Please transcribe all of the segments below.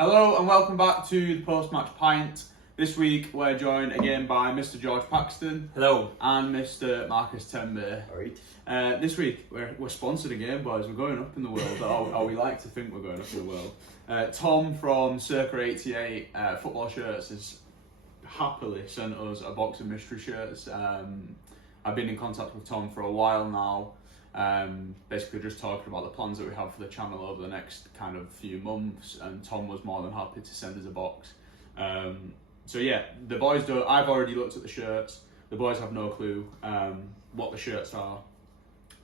Hello and welcome back to the post-match pint. This week we're joined again by Mr. George Paxton. Hello. And Mr. Marcus Tembe. Alright. This week we're sponsored again, boys. We're going up in the world, or we like to think we're going up in the world. Tom from Circa 88 Football Shirts has happily sent us a box of mystery shirts. I've been in contact with Tom for a while now. Basically just talking about the plans that we have for the channel over the next kind of few months, and Tom was more than happy to send us a box. So yeah, the boys don't. I've already looked at the shirts. The boys have no clue what the shirts are.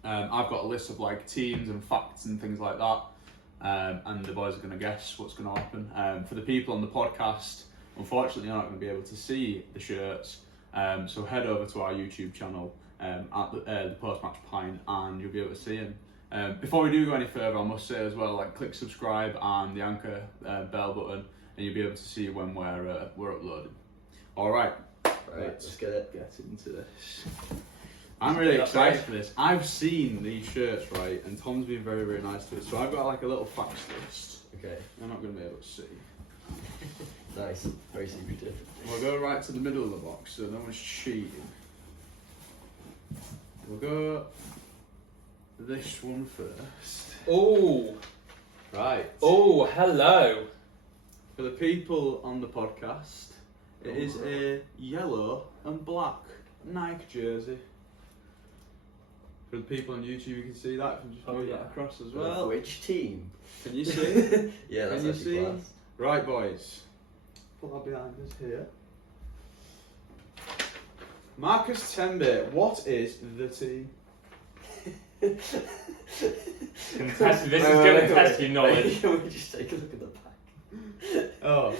I've got a list of like teams and facts and things like that, and the boys are going to guess what's going to happen. For the people on the podcast, unfortunately, you're not going to be able to see the shirts. So head over to our YouTube channel. At the post-match pint, and you'll be able to see him. Before we do go any further, I must say as well, like click subscribe and the anchor bell button, and you'll be able to see when we're uploading. All right, Let's get into this. I'm really excited for this. I've seen these shirts, right, and Tom's been very, very nice to us. So I've got like a little facts list. Okay. You're not going to be able to see. Nice. Very secretive. We'll go right to the middle of the box, so no one's cheating. We'll go this one first. Oh. Right. Oh, hello. For the people on the podcast, it is a yellow and black Nike jersey. For the people on YouTube, you can see that. Can you just move that across as well? Which team? Can you see? Yeah, that's Can you actually see? class. Right, boys. Put that behind us here. Marcus Tembe, what is the team? This is going to test your knowledge. Can we just take a look at the back? Oh.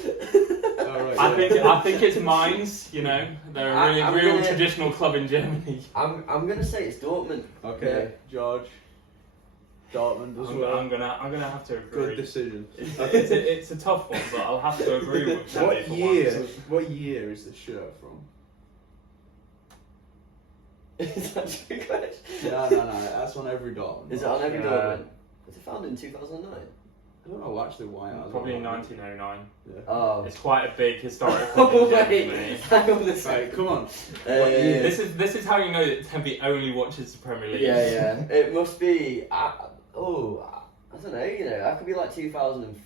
Right. I think it's Mainz. You know, they're a real traditional club in Germany. I'm gonna say it's Dortmund. Okay, yeah. George. Dortmund as well. I'm gonna have to agree. Good decision. It's a tough one, but I'll have to agree with Tembe What for year? once. What year is this shirt from? Is that your question? No. That's on every Dortmund. Is it on every Dortmund? Was it founded in 2009? I don't know actually why. Probably in 1909. Yeah. Oh. It's quite a big historic club in Germany. Hang on a second. Right, come on. This is how you know that Tembe only watches the Premier League. Yeah. It must be. I don't know. You know, that could be like 2005.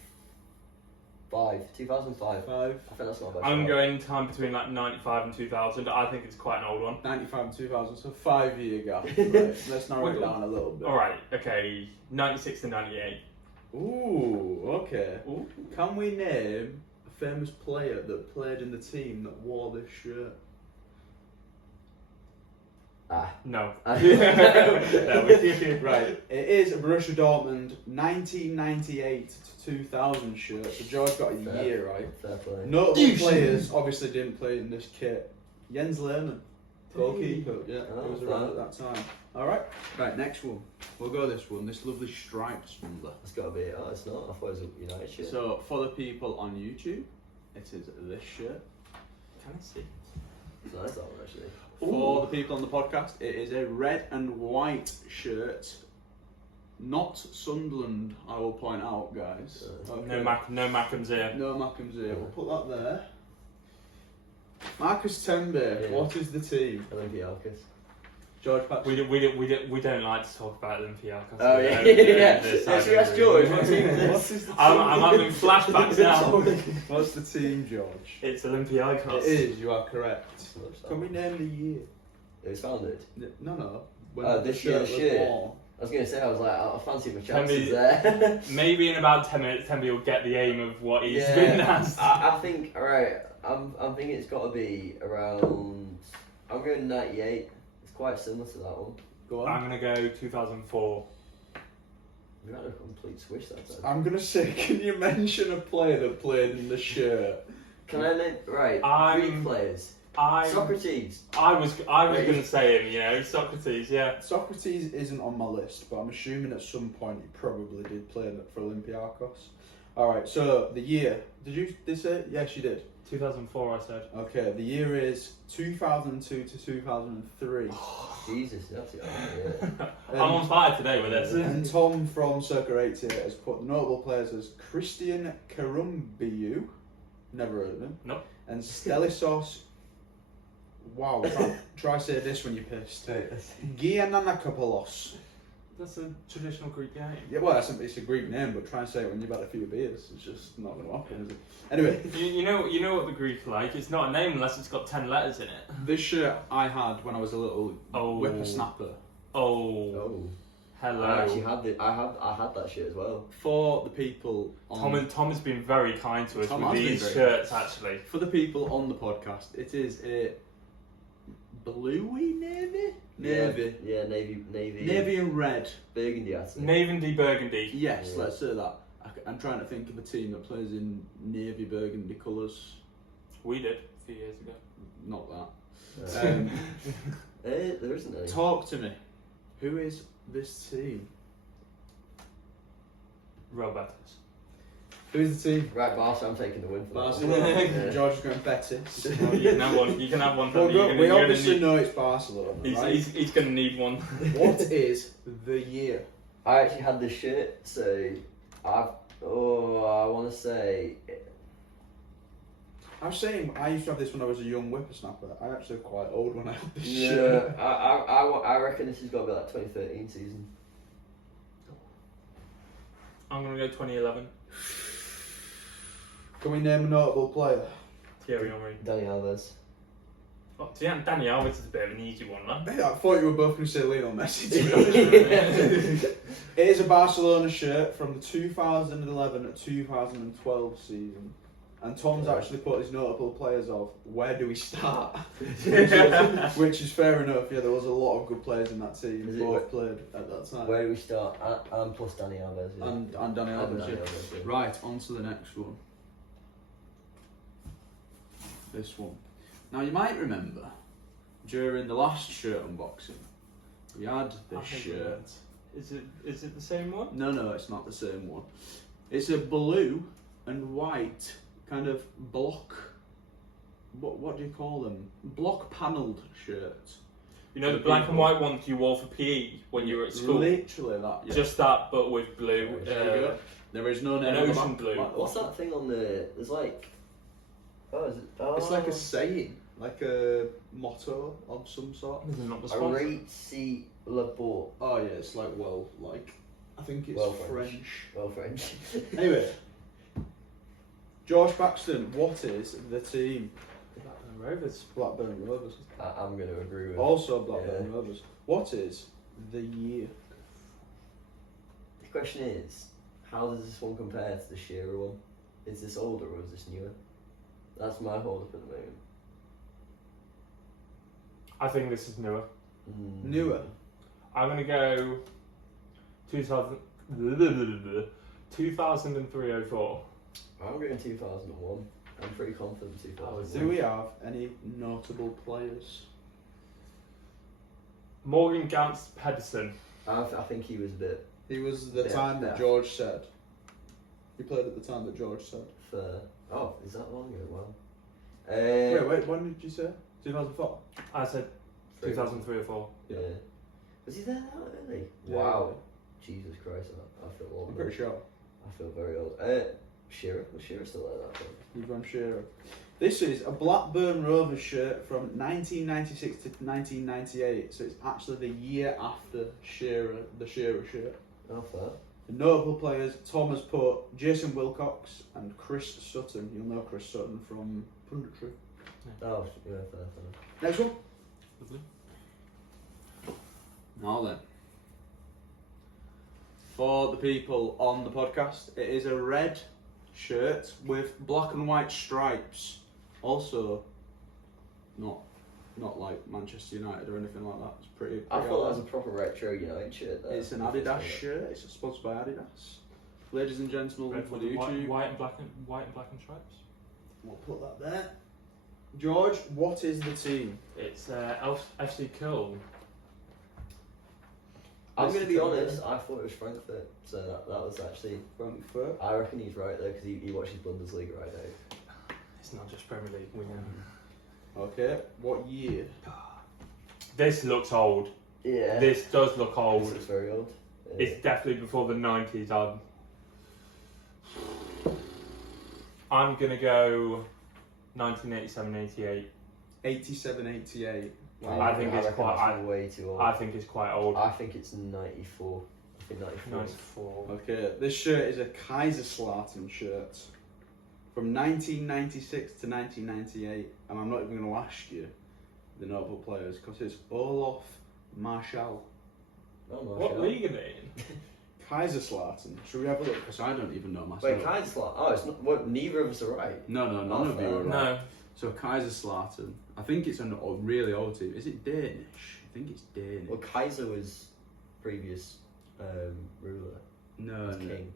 2005. I think that's not a bad. I'm going time between like 95 and 2000. I think it's quite an old one. 95 and 2000, so 5 year gap. Right, let's narrow it down a little bit. Alright, okay. 96 to 98. Ooh, okay. Ooh. Can we name a famous player that played in the team that wore this shirt? No. Right, it is a Borussia Dortmund 1998 to 2000 shirt. So George got a year right. Fair play. Notable players obviously didn't play in this kit. Jens Lehmann, goalkeeper. Yeah, he was around at that time. All right. Right, next one. We'll go this one. This lovely striped number. It's got to be. Oh, it's not. I thought it was a United shirt. So for the people on YouTube, it is this shirt. Can I see? It's nice that one actually. For the people on the podcast, it is a red and white shirt. Not Sunderland, I will point out, guys. Okay. No Mackham's here. No Mackham's here. We'll put that there. Marcus Tembe, what is the team? Olympiacos. George Paxton. We don't like to talk about Olympiacos. Oh yeah. Should we ask George what team it What's is? his I'm having flashbacks now. What's the team, George? It's Olympiacos. It is, you are correct. Can we name the year? It was founded. No. This year, was shit. worn. I was going to say, I was like, I fancy my chances there. Maybe in about 10 minutes, Tembe will get the aim of what he's been asked. I think, alright, I'm thinking it's got to be around, I'm going 98. It's quite similar to that one. Go on. I'm going to go 2004. We had a complete switch that time. I'm going to say, can you mention a player that played in the shirt? Can I name, right, 3 players. Socrates. I was going to say him, you know, Socrates, yeah. Socrates isn't on my list, but I'm assuming at some point he probably did play for Olympiacos. Alright, so the year. Did you say? Yes, you did. 2004, I said. Okay, the year is 2002 to 2003. Jesus, that's it. Yeah. I'm on fire today with this. And Tom from Circa 88 has put notable players as Christian Karumbiu, never heard of him. Nope. And Stelisos. Wow, try say this when you're pissed. Giannakopoulos. That's a traditional Greek game. Yeah, well, it's a Greek name, but try and say it when you've had a few beers. It's just not going to happen, is it? Anyway. You know what the Greek are like. It's not a name unless it's got 10 letters in it. This shirt I had when I was a little whippersnapper. Oh. Hello. I actually had I had that shit as well. For the people on... Tom has been very kind to us Tom with has been these very shirts, actually. For the people on the podcast, it is a bluey navy? Navy. Yeah, navy. Navy and red. Burgundy, I'd say. Navy Burgundy. Yes, Yeah. let's say that. I'm trying to think of a team that plays in navy burgundy colours. We did a few years ago. Not that. There isn't any. Talk to me. Who is this team? Roberts. Who's the team? Right, Barca, I'm taking the win for that. Barcelona. Yeah. George is going Betis. Well, you can have one. You can have one. Well, we obviously know it's Barcelona, right? He's going to need one. What is the year? I actually had this shirt, so I want to say. I was saying I used to have this when I was a young whippersnapper. I actually was quite old when I had this Yeah, shirt. I reckon this has got to be like 2013 season. I'm going to go 2011. Can we name a notable player? Thierry Henry. Dani Alves. Oh, yeah, Danny Alves is a bit of an easy one, man. I thought you were both going to say Lionel Messi, to be honest. It is a Barcelona shirt from the 2011-2012 season. And Tom's actually put his notable players of where do we start? Which is fair enough. Yeah, there was a lot of good players in that team. Both played at that time. Where do we start? And plus Dani Alves. Yeah. And Dani Alves. Dani Yeah. Alves, yeah. Right, on to the next one. This one. Now you might remember during the last shirt unboxing, we had this shirt. Is it the same one? No, it's not the same one. It's a blue and white kind of block. What do you call them? Block panelled shirt. You know the black and white ones you wore for PE when you were at school? Literally that. Yeah. Just that, but with blue. There you go. There is no name. An on the ocean back. blue. What's that thing on the? There's like. Oh, is it? Oh. It's like a saying, like a motto of some sort. This is not the sponsor. Arrêtez le beau. Oh yeah, it's like I think it's Well French. Well, French. Anyway, George Paxton, what is the team? Blackburn Rovers. Blackburn Rovers. I'm going to agree with. Also Blackburn Rovers. What is the year? The question is, how does this one compare to the Shearer one? Is this older or is this newer? That's my hold up at the moment. I think this is newer. Newer. I'm going to go 2003-04. I'm going 2001. I'm pretty confident 2001. Do we have any notable players? Morgan Gantz Pedersen. I think he was a bit He was the Yeah, time that yeah. George said. He played at the time that George said. fair. Oh, is that long ago? Wow. Wait, when did you say? 2004? I said 2003-04. Yeah. Was he there that early? Yeah. Wow. Jesus Christ, I feel old. I'm pretty sure. I feel very old. Shearer? Was Shearer still like that? Ivan Shearer. This is a Blackburn Rovers shirt from 1996 to 1998, so it's actually the year after the Shearer shirt. Oh, fair. The notable players, Tom has put Jason Wilcox and Chris Sutton. You'll know Chris Sutton from Punditry. Oh, yeah, fair. Next one. Lovely. Now then. For the people on the podcast, it is a red shirt with black and white stripes. Also, not like Manchester United or anything like that. It's pretty I thought that odd. was a proper retro United shirt. There. It's an Adidas shirt. It's sponsored by Adidas. Ladies and gentlemen, Red for with the YouTube, white and black and stripes. we'll put that there. George, what is the team? It's FC Köln. I'm going to be honest, I thought it was Frankfurt, so that was actually... Frankfurt. I reckon he's right there, because he watches Bundesliga right now. It's not just Premier League, we know. Okay, what year? This looks old. Yeah. This does look old. This looks very old. It's definitely before the 90s. I'm going to go 1987-88. 87-88. Wow. I think it's quite way too old. I think it's quite old. I think it's 94. I think 94. 94. Okay, this shirt is a Kaiserslautern shirt from 1996 to 1998, and I'm not even going to ask you the notable players because it's Olaf Marschall. Oh, What league are they in? Kaiserslautern. Should we have a look? Because I don't even know myself. Wait, Kaiserslautern? Oh, it's not. What? Neither of us are right. No, none of you are right. No. So Kaiserslautern. I think it's a really old team. Is it Danish? I think it's Danish. Well, Kaiser was previous ruler. No. King.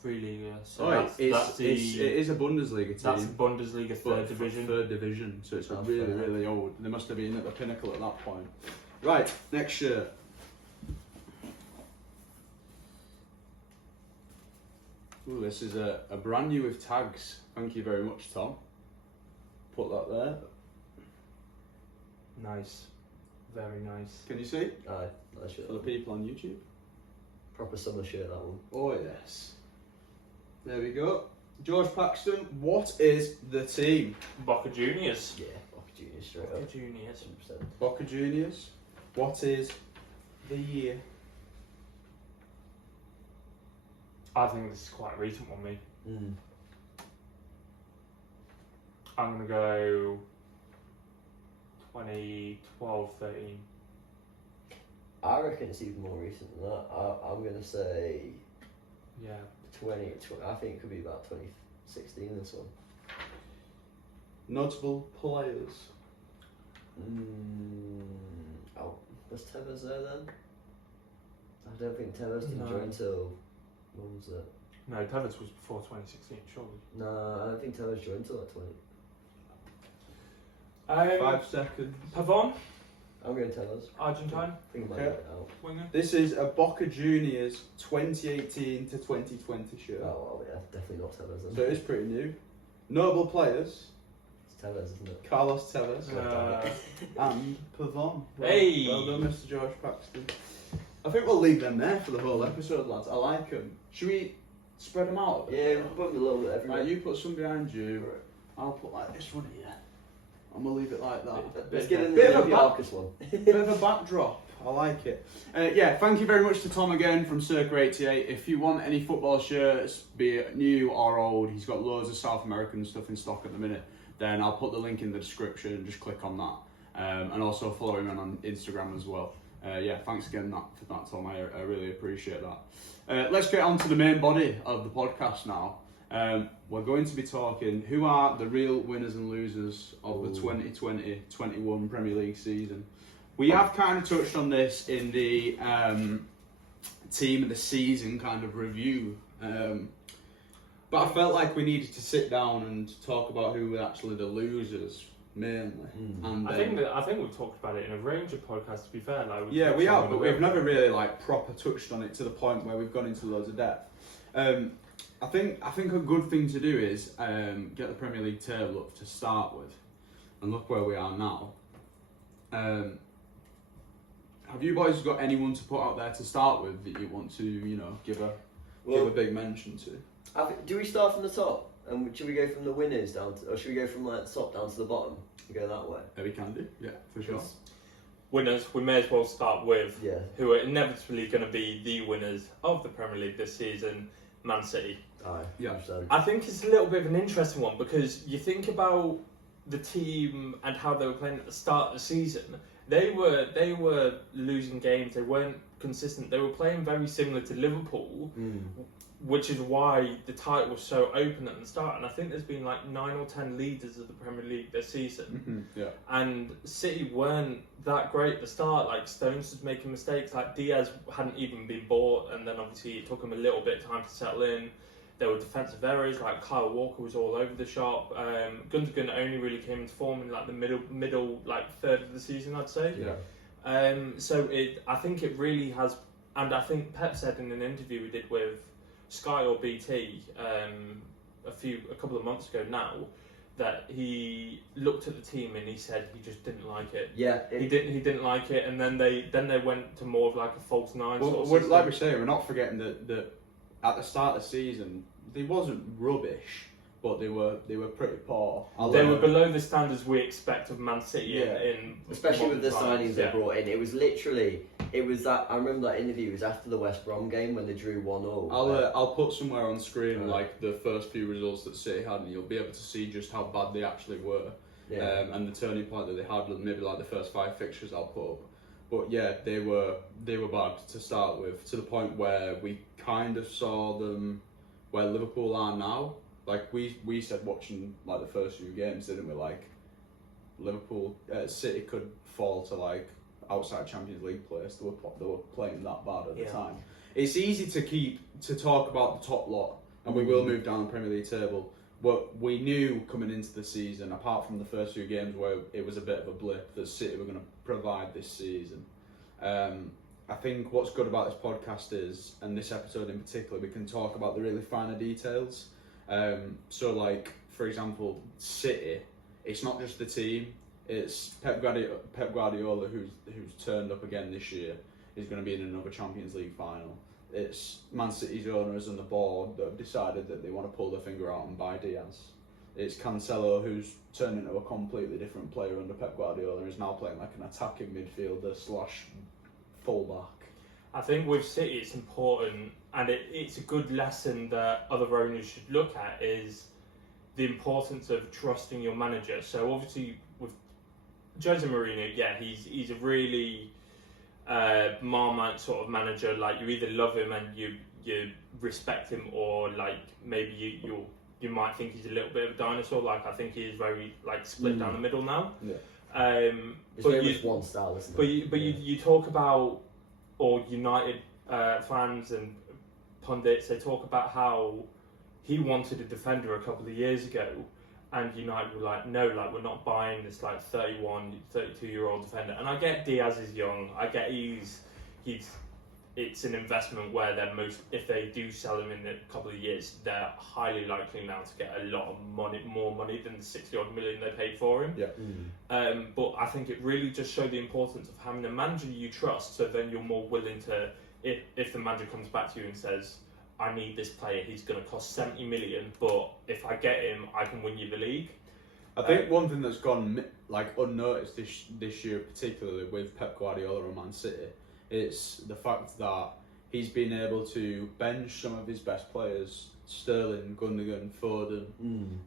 3 Liga. So Oh, it that's is a Bundesliga team. That's Bundesliga third division. Third division, so it's Oh, really, fair. really old. They must have been at the pinnacle at that point. Right, next shirt. Ooh, this is a brand new with tags. Thank you very much, Tom. Put that there. Nice. Very nice. Can you see? Aye, nice shirt. For the people on YouTube. Proper summer shirt, that one. Oh, yes. There we go. George Paxton, what is the team? Boca Juniors. Yeah, Boca Juniors straight Boca up. Juniors. 100%. Boca Juniors. What is the year? I think this is quite a recent one, me. Mm. I'm going to go 2012, 13. I reckon it's even more recent than that. I'm going to say Yeah. 20, I think it could be about 2016, this one. Notable players. Oh, was Tevez there then? I don't think Tevez didn't No. join till, when was it? No, Tevez was before 2016, surely. No, I don't think Tevez joined till like 20. 5 seconds. Pavon, I'm going Tevez. Argentine, I think I might Okay. get it out. winger. This is a Boca Juniors 2018 to 2020 shirt. Oh, well, yeah, definitely not Tevez then. So it is pretty new. Notable players, It's Tevez, isn't it? Carlos Tevez Uh, and Pavon. Hey! Well done, Mr. George Paxton. I think we'll leave them there for the whole episode, lads. I like them. Should we spread them out a bit? Yeah, we'll put them a little bit everywhere. Right, you put some behind you. I'll put like this one here. And we'll leave it like that. Let's get in Bit the of a back- Marcus one. Bit of a backdrop. I like it. Yeah, thank you very much to Tom again from Circa 88. If you want any football shirts, be it new or old, he's got loads of South American stuff in stock at the minute. Then I'll put the link in the description and just click on that. And also follow him on Instagram as well. Yeah, thanks again for that, Tom. I really appreciate that. Let's get on to the main body of the podcast now. We're going to be talking who are the real winners and losers of the 2020-21 Premier League season. We have kind of touched on this in the team of the season kind of review, but I felt like we needed to sit down and talk about who were actually the losers mainly. And I think we've talked about it in a range of podcasts. To be fair, like yeah, we have, but we've never really like proper touched on it to the point where we've gone into loads of depth. I think a good thing to do is get the Premier League table up to start with, and look where we are now. Have you boys got anyone to put out there to start with that you want to, give a big mention to? Do we start from the top? And should we go from the winners down to, or should we go from like the top down to the bottom and go that way? Yeah, we can do. Yeah, for sure. Winners, we may as well start with Yeah. who are inevitably going to be the winners of the Premier League this season, Man City. Aye. Yeah. So, I think it's a little bit of an interesting one because you think about the team and how they were playing at the start of the season. They were losing games. They weren't consistent. They were playing very similar to Liverpool, which is why the title was so open at the start. And I think there's been like 9 or 10 leaders of the Premier League this season. Yeah. And City weren't that great at the start. Like Stones was making mistakes. Like Diaz hadn't even been bought, and then obviously it took him a little bit of time to settle in. There were defensive errors. Like Kyle Walker was all over the shop. Gundogan only really came into form in like the middle like third of the season, I'd say. Yeah. I think it really has, and I think Pep said in an interview we did with Sky or BT a couple of months ago now, that he looked at the team and he said he just didn't like it. Yeah, he didn't like it, and then they went to more of like a false nine. Well, sort of like we say, we're not forgetting that at the start of the season they wasn't rubbish, but they were pretty poor. They were below the standards we expect of Man City. In especially with the signings they yeah. brought in. It was that I remember that interview. It was after the West Brom game when they drew 1-0. I'll put somewhere on screen like the first few results that City had, and you'll be able to see just how bad they actually were, and the turning point that they had. Maybe like the first 5 fixtures I'll put up. But yeah, they were bad to start with, to the point where we kind of saw them where Liverpool are now. Like we said watching like the first few games, didn't we? Like Liverpool, City could fall to like outside Champions League place. They were playing that bad at the time. It's easy to talk about the top lot, and we will move down the Premier League table. But we knew coming into the season, apart from the first few games where it was a bit of a blip, that City were going to provide this season. I think what's good about this podcast is, and this episode in particular, we can talk about the really finer details. So like, for example, City, it's not just the team, it's Pep Guardiola who's turned up again this year, is going to be in another Champions League final. It's Man City's owners and the board that have decided that they want to pull their finger out and buy Diaz. It's Cancelo who's turned into a completely different player under Pep Guardiola and is now playing like an attacking midfielder / fullback. I think with City it's important, and it's a good lesson that other owners should look at, is the importance of trusting your manager. So obviously with Jose Mourinho, he's a really Marmite sort of manager. Like, you either love him and you respect him, or like maybe you might think he's a little bit of a dinosaur. Like, I think he is very like split down the middle now. Yeah. It's very much one style, isn't it? But you talk about, or United fans and pundits, they talk about how he wanted a defender a couple of years ago, and United were like, no, like, we're not buying this like 32-year-old defender. And I get Diaz is young. I get it's an investment where if they do sell him in a couple of years, they're highly likely now to get a lot of money, more money than the 60-odd million they paid for him. Yeah. But I think it really just showed the importance of having a manager you trust, so then you're more willing to, if the manager comes back to you and says, I need this player, he's going to cost 70 million, but if I get him, I can win you the league. I think one thing that's gone like unnoticed this year, particularly with Pep Guardiola and Man City, it's the fact that he's been able to bench some of his best players: Sterling, Gundogan, Foden.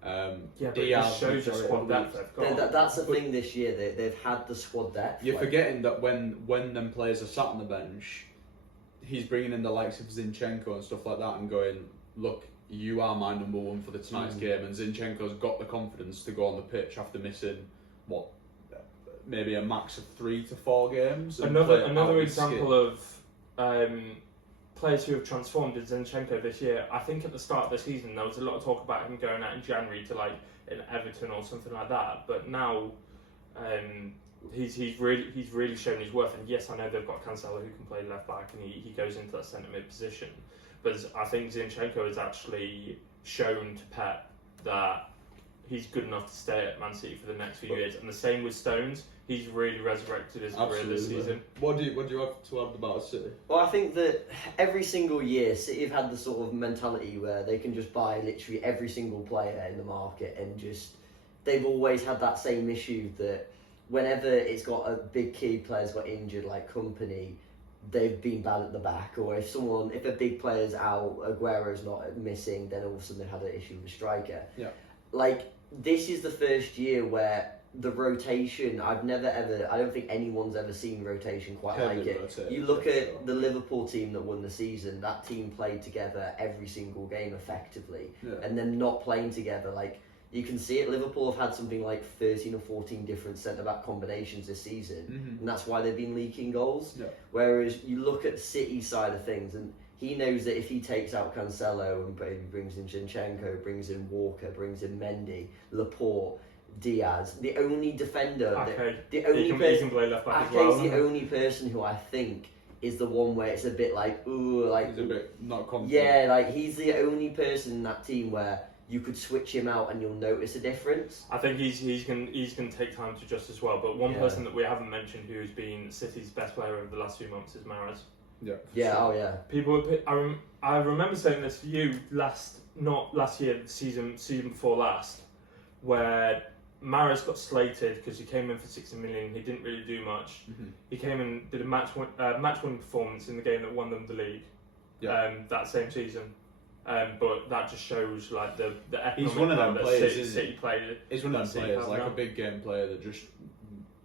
But Diaz. it shows the squad depth they've got. That's the thing this year. They've had the squad depth. You're forgetting that when them players are sat on the bench, he's bringing in the likes of Zinchenko and stuff like that and going, look, you are my number one for tonight's game. And Zinchenko's got the confidence to go on the pitch after missing, maybe a max of 3 to 4 games. Another example of players who have transformed is Zinchenko this year. I think at the start of the season there was a lot of talk about him going out in January to like an Everton or something like that. But now he's really shown his worth. And yes, I know they've got Cancelo who can play left back and he goes into that centre mid position. But I think Zinchenko has actually shown to Pep that he's good enough to stay at Man City for the next few years. And the same with Stones. He's really resurrected his career this season. What do you have to add about City? Well, I think that every single year City have had the sort of mentality where they can just buy literally every single player in the market, and they've always had that same issue that whenever it's got a big key player's got injured, like Company, they've been bad at the back. Or if a big player's out, Aguero's not missing, then all of a sudden they've had an issue with a striker. Yeah. Like, this is the first year where the rotation, I don't think anyone's ever seen rotation quite like it. You look at the Liverpool team that won the season, that team played together every single game effectively, and them not playing together, like, you can see it. Liverpool have had something like 13 or 14 different centre-back combinations this season, and that's why they've been leaking goals. Whereas you look at City's side of things, and he knows that if he takes out Cancelo and maybe brings in Zinchenko, brings in Walker, brings in Mendy, Laporte, Diaz. The only defender, the only he can play left back as well. Ake's the only person who I think is the one where it's a bit like, ooh, like he's a bit not confident. Yeah, like he's the only person in that team where you could switch him out and you'll notice a difference. I think he's going to take time to adjust as well. But one person that we haven't mentioned who's been City's best player over the last few months is Mahrez. Yeah. Sure. Oh yeah. People, I remember saying this for you not last year, season before last, where Mahrez got slated because he came in for 60 million. He didn't really do much. Mm-hmm. He came and did a match-winning performance in the game that won them the league. Yeah. That same season. But that just shows like the economic. He's one of them players, City played. He's one of them players, like a big game player that just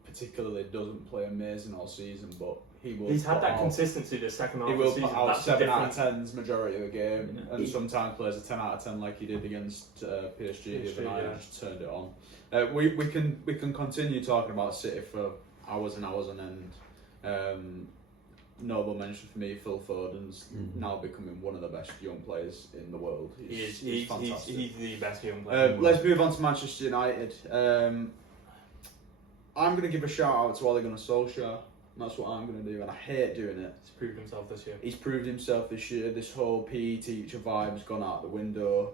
particularly doesn't play amazing all season, but he will. He's had that consistency the second half of the season. He will put out 7 out of 10s majority of the game, and sometimes plays a 10 out of 10 like he did against PSG the other night and just turned it on. We can continue talking about City for hours and hours on end. Notable mention for me, Phil Foden's now becoming one of the best young players in the world. He's fantastic. He's the best young player. Let's move on to Manchester United. I'm going to give a shout out to Ole Gunnar Solskjaer. That's what I'm going to do, and I hate doing it. He's proved himself this year. He's proved himself this year. This whole PE teacher vibe's gone out the window.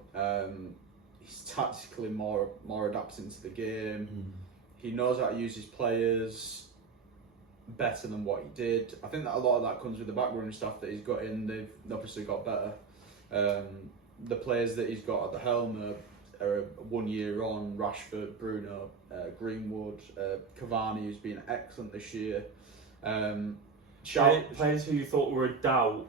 He's tactically more adapting to the game. He knows how to use his players better than what he did. I think that a lot of that comes with the backroom stuff that he's got in. They've obviously got better. The players that he's got at the helm are 1 year on. Rashford, Bruno, Greenwood, Cavani, who's been excellent this year. Players who you thought were a doubt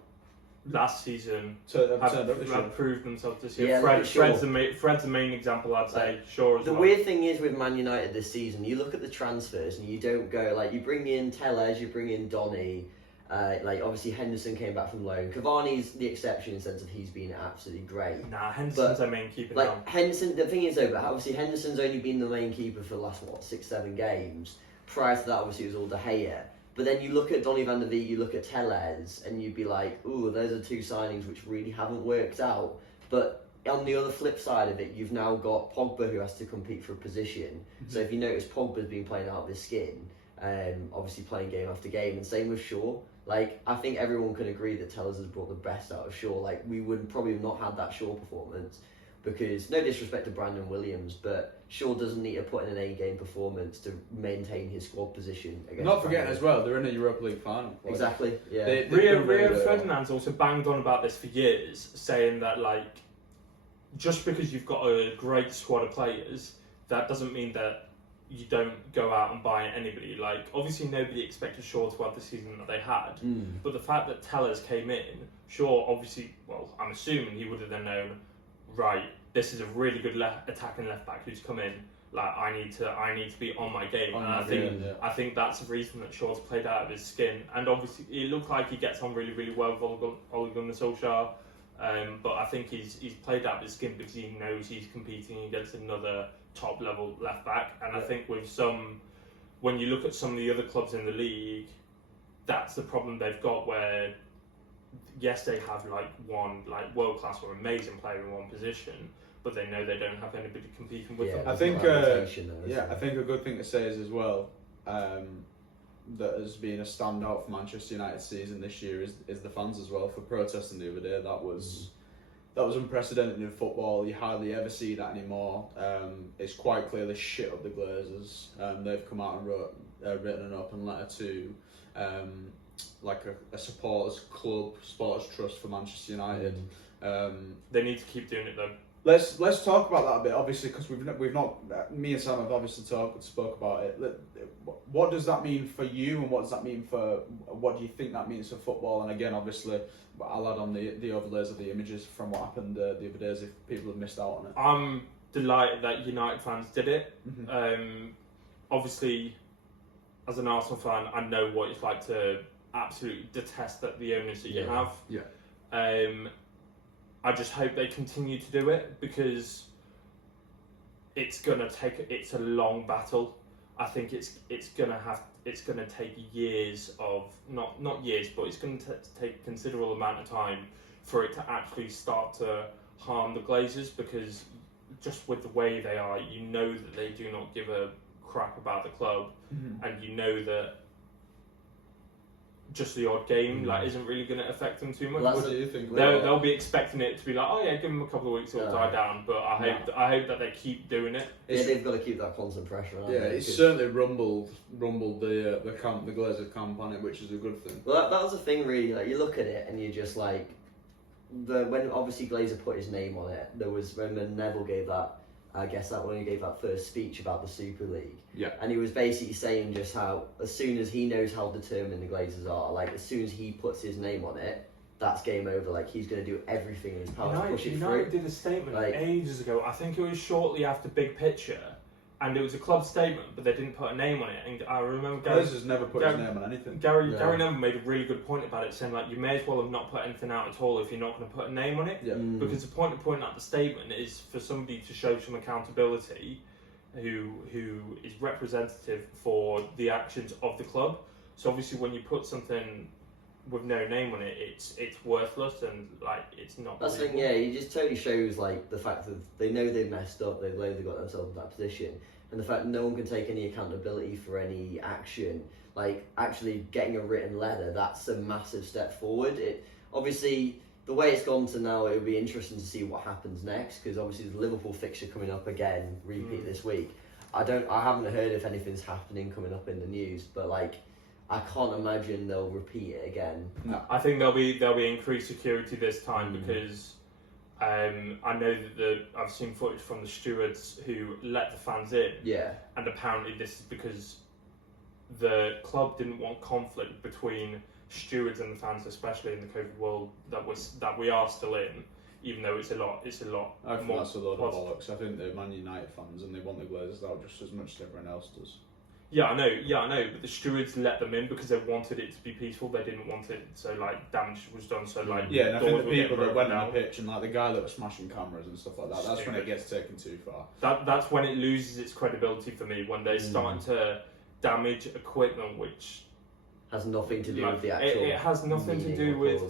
last season have proved themselves this year. Yeah, Fred's the main example, I'd say. Sure, the weird thing is with Man United this season, you look at the transfers and you don't go like you bring in Telles, you bring in Donny. Like obviously Henderson came back from loan. Cavani's the exception in the sense of he's been absolutely great. Nah, Henderson's their main keeper like now. Henderson, the thing is though, but obviously Henderson's only been the main keeper for the last 6-7 games. Prior to that, obviously it was all De Gea. But then you look at Donny van der Beek, you look at Telles, and you'd be like, ooh, those are 2 signings which really haven't worked out. But on the other flip side of it, you've now got Pogba who has to compete for a position. Mm-hmm. So if you notice, Pogba's been playing out of his skin, obviously playing game after game, and same with Shaw. Like, I think everyone can agree that Telles has brought the best out of Shaw. Like, we would probably have not had that Shaw performance because, no disrespect to Brandon Williams, but Shaw doesn't need to put in an A-game performance to maintain his squad position. Not forgetting as well, they're in a Europa League final. Exactly, yeah. Rio Ferdinand's also banged on about this for years, saying that, like, just because you've got a great squad of players, that doesn't mean that you don't go out and buy anybody. Like, obviously nobody expected Shaw to have the season that they had, but the fact that Telles came in, Shaw obviously, well, I'm assuming he would have then known, right, this is a really good attacking left back who's come in. Like, I need to be on my game, and I think that's the reason that Shaw's played out of his skin. And obviously, it looked like he gets on really, really well with Ole Gunnar Solskjaer. But I think he's played out of his skin because he knows he's competing against another top level left back. And I think when you look at some of the other clubs in the league, that's the problem they've got. Where yes, they have one world class or amazing player in one position, but they know they don't have anybody competing with them. I think I think a good thing to say is as well that has been a standout for Manchester United season this year is the fans as well for protesting the other day. That was unprecedented in football. You hardly ever see that anymore. It's quite clearly shit up the Glazers. They've come out and written an open letter to like a supporters club, supporters trust for Manchester United. They need to keep doing it though. Let's talk about that a bit, obviously, because we've not. Me and Sam have obviously spoke about it. What does that mean for you, and what does that mean for? What do you think that means for football? And again, obviously, I'll add on the overlays of the images from what happened the other days if people have missed out on it. I'm delighted that United fans did it. Obviously, as an Arsenal fan, I know what it's like to absolutely detest the owners that you have. Yeah. I just hope they continue to do it because it's a long battle. I think it's gonna take years of not years, but it's gonna take a considerable amount of time for it to actually start to harm the Glazers because just with the way they are, you know that they do not give a crap about the club, and you know that just the odd game isn't really going to affect them too much. What do you think? They'll be expecting it to be like, oh yeah, give them a couple of weeks, it'll die down. But I hope that they keep doing it. Yeah, they've got to keep that constant pressure on. Yeah, it's certainly rumbled the camp, the Glazer camp on it, which is a good thing. Well, that was the thing, really. Like, you look at it and you're just like, when obviously Glazer put his name on it, there was when Neville gave that. I guess that when he gave that first speech about the Super League. Yeah. And he was basically saying just how, as soon as he knows how determined the Glazers are, like, as soon as he puts his name on it, that's game over. Like, he's going to do everything in his power to push it through. United did a statement ages ago. I think it was shortly after Big Picture, and it was a club statement, but they didn't put a name on it. And I remember Glazer's never put his name on anything. Gary Neville made a really good point about it, saying like, you may as well have not put anything out at all if you're not going to put a name on it. Yeah. Because the point of putting out the statement is for somebody to show some accountability, who is representative for the actions of the club. So obviously, when you put something with no name on it, it's worthless and like it's not. That's the thing, yeah. It just totally shows like the fact that they know they've messed up, they know they got themselves in that position, and the fact that no one can take any accountability for any action. Like actually getting a written letter, that's a massive step forward. It obviously the way it's gone to now, it would be interesting to see what happens next because obviously there's a Liverpool fixture coming up again, repeat this week. I haven't heard if anything's happening coming up in the news, but like. I can't imagine they'll repeat it again. No, I think there'll be increased security this time because I know that I've seen footage from the stewards who let the fans in. Yeah. And apparently this is because the club didn't want conflict between stewards and the fans, especially in the COVID world that we are still in. Even though it's a lot. I think that's a lot of bollocks. I think they're Man United fans and they want the Glazers out just as much as everyone else does. Yeah, I know, but the stewards let them in because they wanted it to be peaceful. They didn't want it so like damage was done. So like and I think the people that went on the pitch and like the guy that was smashing cameras and stuff like that. That's when it gets taken too far. That's when it loses its credibility for me when they're starting to damage equipment which has nothing to do with the actual. It has nothing to do with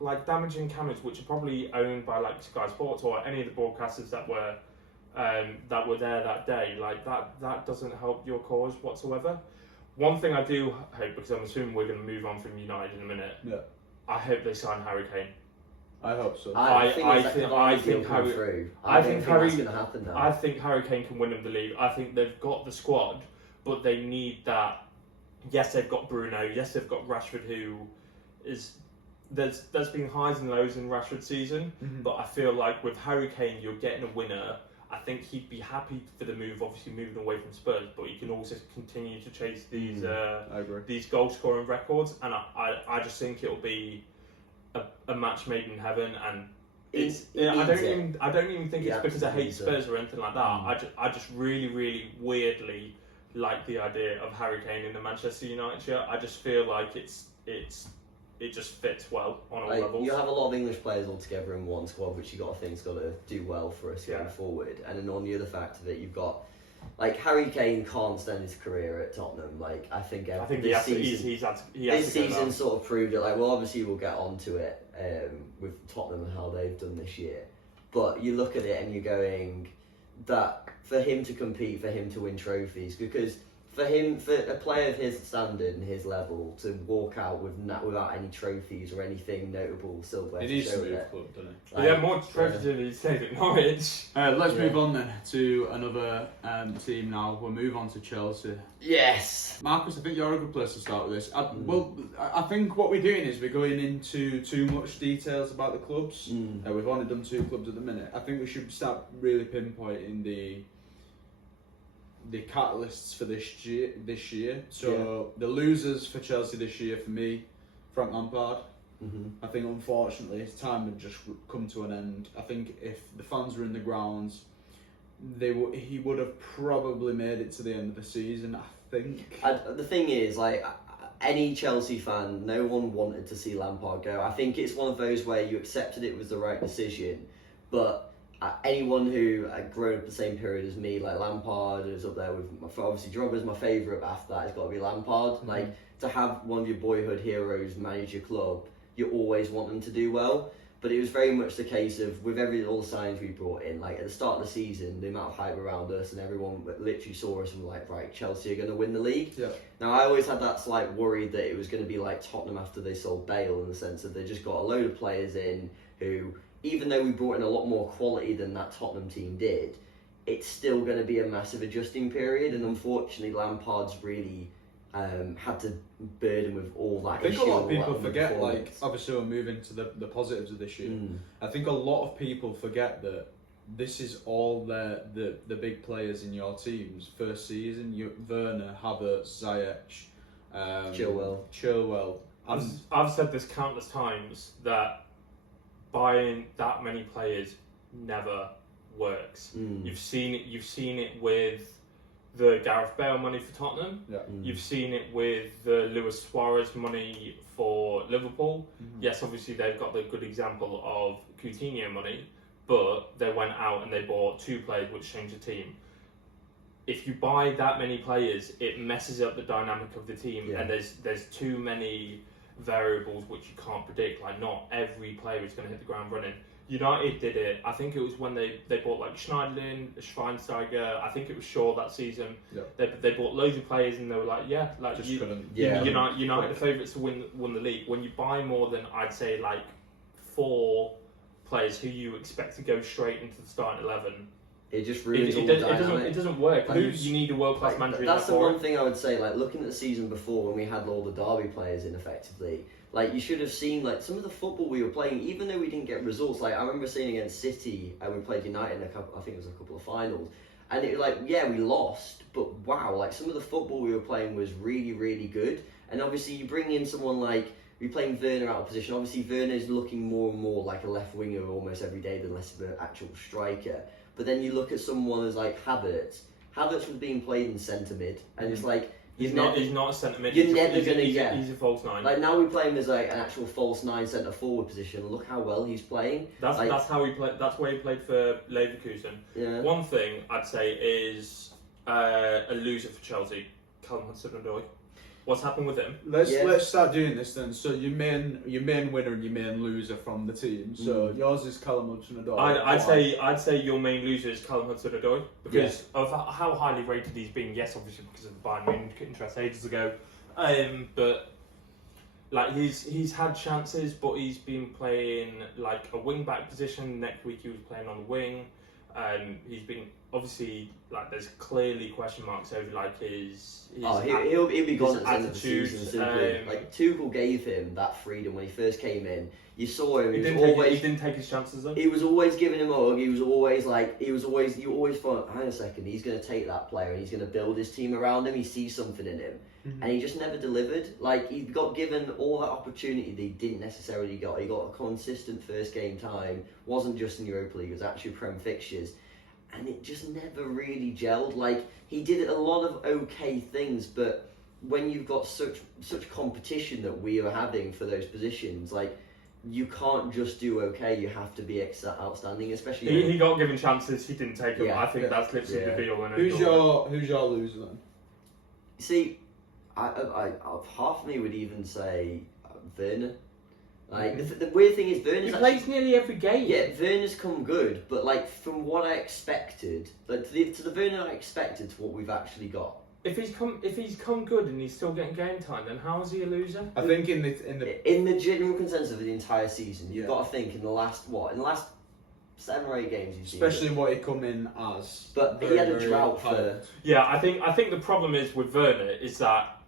like damaging cameras which are probably owned by like Sky Sports or any of the broadcasters that were there that day. Like that doesn't help your cause whatsoever. One thing I do hope, because I'm assuming we're going to move on from United in a minute. Yeah. I hope they sign Harry Kane. I hope so. I think Harry. I think that's going to happen now. I think Harry Kane can win them the league. I think they've got the squad, but they need that. Yes, they've got Bruno. Yes, they've got Rashford, who is. There's been highs and lows in Rashford's season, but I feel like with Harry Kane, you're getting a winner. I think he'd be happy for the move, obviously moving away from Spurs, but he can also continue to chase these goal scoring records, and I just think it'll be a match made in heaven, and I don't even think it's because I hate Spurs or anything like that. I just really weirdly like the idea of Harry Kane in the Manchester United shirt. I just feel like it just fits well on all levels. You have a lot of English players all together in one squad, which you got to think's got to do well for us going forward. And then on the other fact of it, you've got like Harry Kane can't stand his career at Tottenham. Like I think this season sort of proved it. Like well, obviously we'll get onto it with Tottenham and how they've done this year. But you look at it and you're going that for him to compete, for him to win trophies, because. For a player of his standard and his level to walk out without any trophies or anything notable silverware. He needs to move club, doesn't he? But more trophies than he's taken at Norwich. Let's move on then to another team now. We'll move on to Chelsea. Yes. Marcus, I think you're a good place to start with this. Well, I think what we're doing is we're going into too much details about the clubs. We've only done 2 clubs at the minute. I think we should start really pinpointing the catalysts for this year. So the losers for Chelsea this year for me, Frank Lampard. I think unfortunately his time had just come to an end. I think if the fans were in the grounds, he would have probably made it to the end of the season. I think. The thing is, like any Chelsea fan, no one wanted to see Lampard go. I think it's one of those where you accepted it was the right decision, but. Anyone who had grown up the same period as me, like Lampard, is up there with obviously Drogba's my favourite, but after that it's got to be Lampard. Like to have one of your boyhood heroes manage your club, you always want them to do well. But it was very much the case of, with all the signings we brought in, like at the start of the season, the amount of hype around us and everyone literally saw us and were like, right, Chelsea are going to win the league. Yeah. Now, I always had that slight worry that it was going to be like Tottenham after they sold Bale, in the sense that they just got a load of players in who, even though we brought in a lot more quality than that Tottenham team did, it's still going to be a massive adjusting period. And unfortunately, Lampard's really had to burden with all that. I think a lot of people forget, like, obviously we're moving to the positives of this year. I think a lot of people forget that this is all the big players in your team's first season. Werner, Havertz, Ziyech, Chilwell. I've said this countless times that buying that many players never works. You've seen it with the Gareth Bale money for Tottenham. Yeah. You've seen it with the Luis Suarez money for Liverpool. Yes, obviously they've got the good example of Coutinho money, but they went out and they bought 2 players which changed the team. If you buy that many players, it messes up the dynamic of the team, and there's too many variables which you can't predict. Like, not every player is going to hit the ground running. United did it. I think it was when they bought like Schneiderlin, Schweinsteiger. I think it was Shaw that season. Yeah. They bought loads of players and they were like, United are favourites to win the league. When you buy more than, I'd say, like 4 players who you expect to go straight into the starting 11, it just ruins all the dynamic. It doesn't work. You need a world class manager. That's the one thing I would say. Like, looking at the season before when we had all the Derby players in, effectively. Like, you should have seen, like, some of the football we were playing, even though we didn't get results. Like, I remember seeing against City, and we played United in I think it was a couple of finals. And it was like, yeah, we lost, but wow, like, some of the football we were playing was really, really good. And obviously, you bring in someone like, we're playing Werner out of position. Obviously, Werner is looking more and more like a left winger almost every day than less of an actual striker. But then you look at someone as, like, Havertz. Havertz was being played in centre mid, and it's like, He's not a centre mid. You're never going to get. He's a false 9. Like, now we play him as like an actual false 9 centre forward position. Look how well he's playing. That's how he played. That's where he played for Leverkusen. Yeah. One thing I'd say is a loser for Chelsea, Callum Hudson-Odoi. What's happened with him? Let's start doing this then. So your main winner and your main loser from the team. So yours is Callum Hudson-Odoi. I'd say your main loser is Callum Hudson-Odoi because of how highly rated he's been. Yes, obviously because of the Bayern Munich interest ages ago, but like he's had chances, but he's been playing like a wing back position. Next week he was playing on the wing. He's been obviously, like, there's clearly question marks over like his he'll be gone at the end of the attitude. season simply. Like, Tuchel gave him that freedom when he first came in. You saw him. He didn't take his chances though. He was always giving him a hug. You always thought, hang on a second, he's going to take that player and he's going to build his team around him. He sees something in him, and he just never delivered. Like, he got given all that opportunity that he didn't necessarily got. He got a consistent first game time. Wasn't just in Europa League. It was actually Prem fixtures. And it just never really gelled. Like, he did a lot of okay things, but when you've got such competition that we are having for those positions, like, you can't just do okay. You have to be outstanding, especially. He got given chances. He didn't take them. Yeah. I think that's literally the deal. Who's your loser then? See, I half of me would even say Werner. Like, the weird thing is Werner's he plays nearly every game. Yeah, Werner's come good, but like, from what I expected, like to the Werner I expected to what we've actually got. If he's come good and he's still getting game time, then how is he a loser? I think in the general consensus of the entire season, you've got to think in the last 7 or 8 games he's seen. Especially what he come in as. But he had a drought for. Yeah, I think the problem is with Werner is that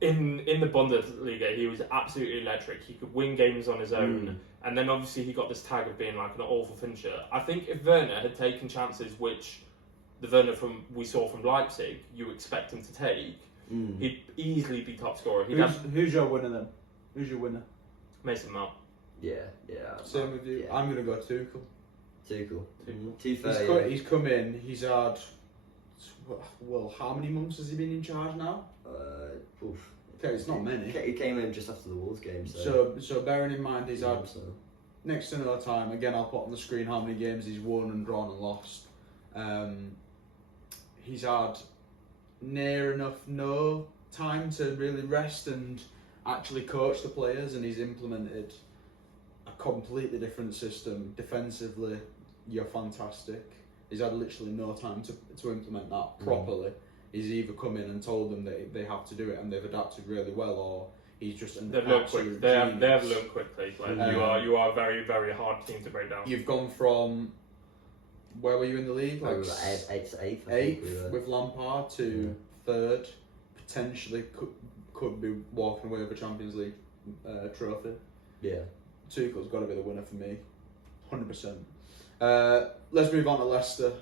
in the Bundesliga he was absolutely electric. He could win games on his own, and then obviously he got this tag of being like an awful finisher. I think if Werner had taken chances which the Werner we saw from Leipzig, you expect him to take, he'd easily be top scorer. Who's your winner then? Who's your winner? Mason Mount. Yeah. Same with you. Yeah. I'm gonna go Tuchel. Tuchel. He's come in. He's had. Well, how many months has he been in charge now? Okay, it's not many. He came in just after the Wolves game. So bearing in mind he's had next to another time. Again, I'll put on the screen how many games he's won and drawn and lost. He's had near enough no time to really rest and actually coach the players, and he's implemented a completely different system. Defensively, you're fantastic. He's had literally no time to implement that properly. He's either come in and told them that they have to do it and they've adapted really well, or he's just an absolute genius. They have learned quickly. Like you are a very, very hard team to break down. You've gone from, where were you in the league? Like eighth with Lampard to third. Potentially could be walking away with a Champions League trophy. Yeah. Tuchel's got to be the winner for me, 100%. Let's move on to Leicester.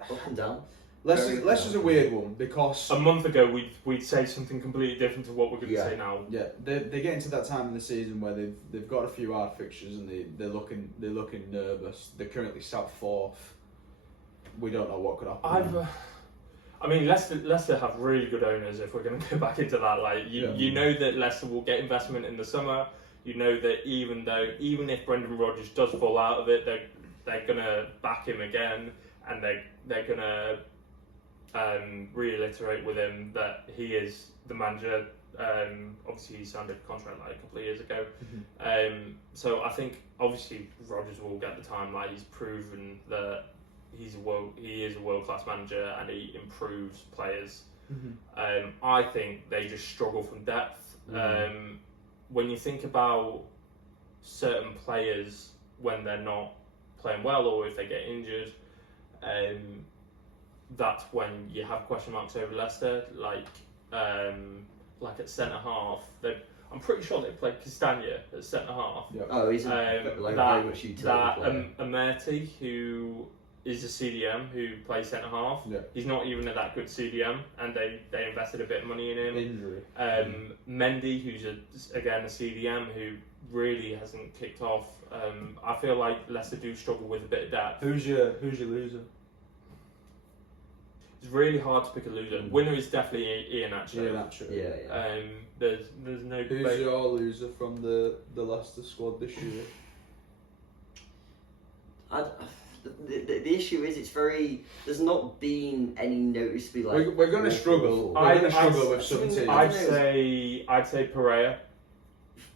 Up and down. Leicester's a weird one because a month ago we'd say something completely different to what we're going to say now. Yeah, they're getting to that time in the season where they've got a few hard fixtures and they're looking nervous. They're currently sat fourth. We don't know what could happen. I mean, Leicester have really good owners. If we're going to go back into that, like you know that Leicester will get investment in the summer. You know that even if Brendan Rodgers does fall out of it, they're going to back him again, and they're going to reiterate with him that he is the manager. Obviously, he signed a contract like a couple of years ago. So I think obviously Rodgers will get the time. Like he's proven that he is a world-class manager and he improves players. I think they just struggle from depth. When you think about certain players when they're not playing well or if they get injured, that's when you have question marks over Leicester. Like at centre half, I'm pretty sure they played Castagna at centre half. Yep. Oh, he's very much utility player. Amerti, who is a CDM who plays centre half. Yeah. He's not even a that good CDM, and they invested a bit of money in him. Injury. Mendy, who's again a CDM who really hasn't kicked off. I feel like Leicester do struggle with a bit of depth. Who's your loser? It's really hard to pick a loser. Winner is definitely Ian Atcho. Yeah. There's no debate. Who's your loser from the Leicester squad this year? The issue is there's not been any noticeably like we're going to struggle. We're going to struggle with some teams. I'd say Pereira.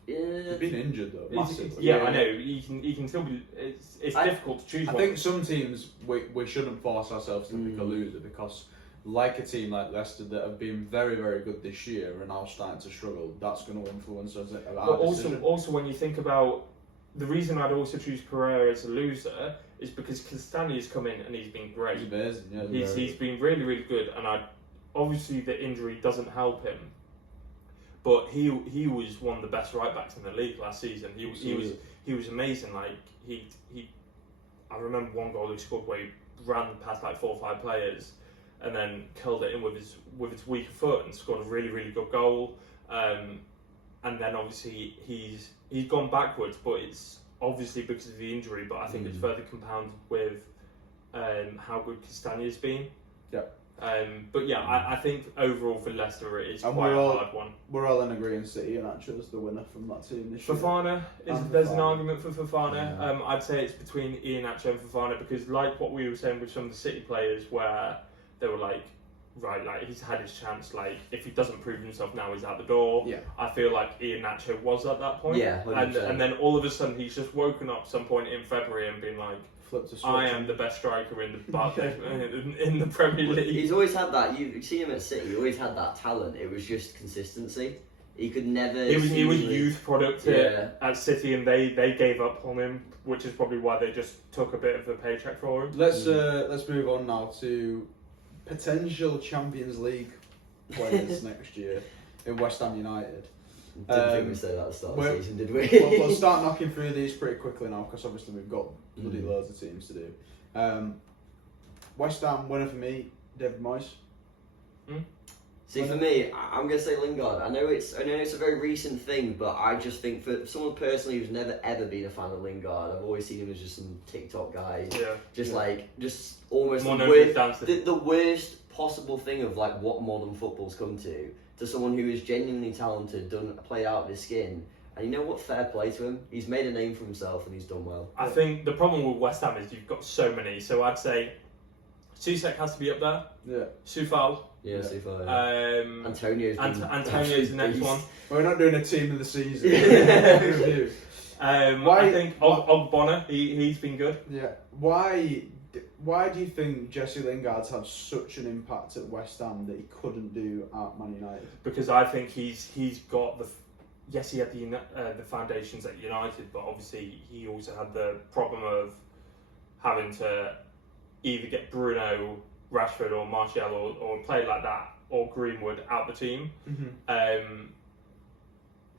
He's been injured though, massively. Yeah, I know. He can still be. It's difficult to choose. I think some teams we shouldn't force ourselves to pick a loser because, like a team like Leicester that have been very, very good this year are now starting to struggle. That's going to influence us. But also when you think about the reason I'd also choose Pereira as a loser is because Castagna's come in and he's been great. He's amazing. Yeah, he's been really, really good, and obviously the injury doesn't help him. But he was one of the best right backs in the league last season. He was amazing. Like I remember one goal he scored where he ran past like 4 or 5 players, and then curled it in with his weaker foot and scored a really, really good goal. And then obviously he's gone backwards, but it's obviously because of the injury. But I think it's further compounded with how good Castagna's been. Yeah. But yeah, I think overall for Leicester it is quite a hard one. We're all in agreement that Ian Atcho is the winner from that team this year. Fofana, there's an argument for Fofana. Yeah. I'd say it's between Ian Atcho and Fofana because like what we were saying with some of the City players where they were like, right, like he's had his chance, like if he doesn't prove himself now he's out the door. Yeah. I feel like Ian Atcho was at that point. Yeah, 100%. And then all of a sudden he's just woken up some point in February and been like, I am the best striker in the Premier League. He's always had that. You've seen him at City. He always had that talent. It was just consistency. He could never. He was youth product at City, and they gave up on him, which is probably why they just took a bit of a paycheck for him. Let's move on now to potential Champions League players next year in West Ham United. Didn't think we'd say that at the start of the season, did we? We'll start knocking through these pretty quickly now because obviously we've got bloody loads of teams to do. West Ham winner for me, David Moyes. See, for me, I'm going to say Lingard. I know it's a very recent thing, but I just think for someone personally who's never ever been a fan of Lingard, I've always seen him as just some TikTok guy. Yeah. Just almost the worst possible thing of like what modern football's come to someone who is genuinely talented, played out of his skin. And you know what? Fair play to him. He's made a name for himself and he's done well. I think the problem with West Ham is you've got so many. So I'd say Cech has to be up there. Yeah. Soufal. Yeah, Soufal. Antonio's the next one. We're not doing a team of the season. Review. I think Ogbonna, he's been good. Yeah. Why do you think Jesse Lingard's had such an impact at West Ham that he couldn't do at Man United? Because I think he's got he had the foundations at United, but obviously he also had the problem of having to either get Bruno, Rashford or Martial or a player like that or Greenwood out the team. Mm-hmm.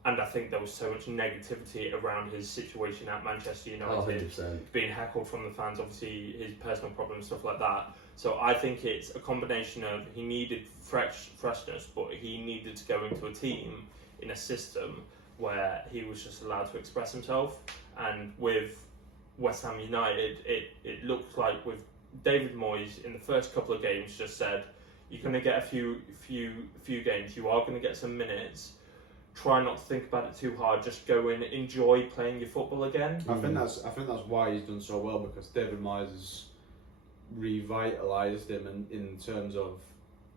And I think there was so much negativity around his situation at Manchester United, 100%. being heckled from the fans, obviously his personal problems, stuff like that. So I think it's a combination of he needed freshness, but he needed to go into a team in a system where he was just allowed to express himself. And with West Ham United, it looked like with David Moyes in the first couple of games just said, you're going to get a few games, you are going to get some minutes. Try not to think about it too hard. Just go in, enjoy playing your football again. I think that's why he's done so well, because David Moyes has revitalised him in terms of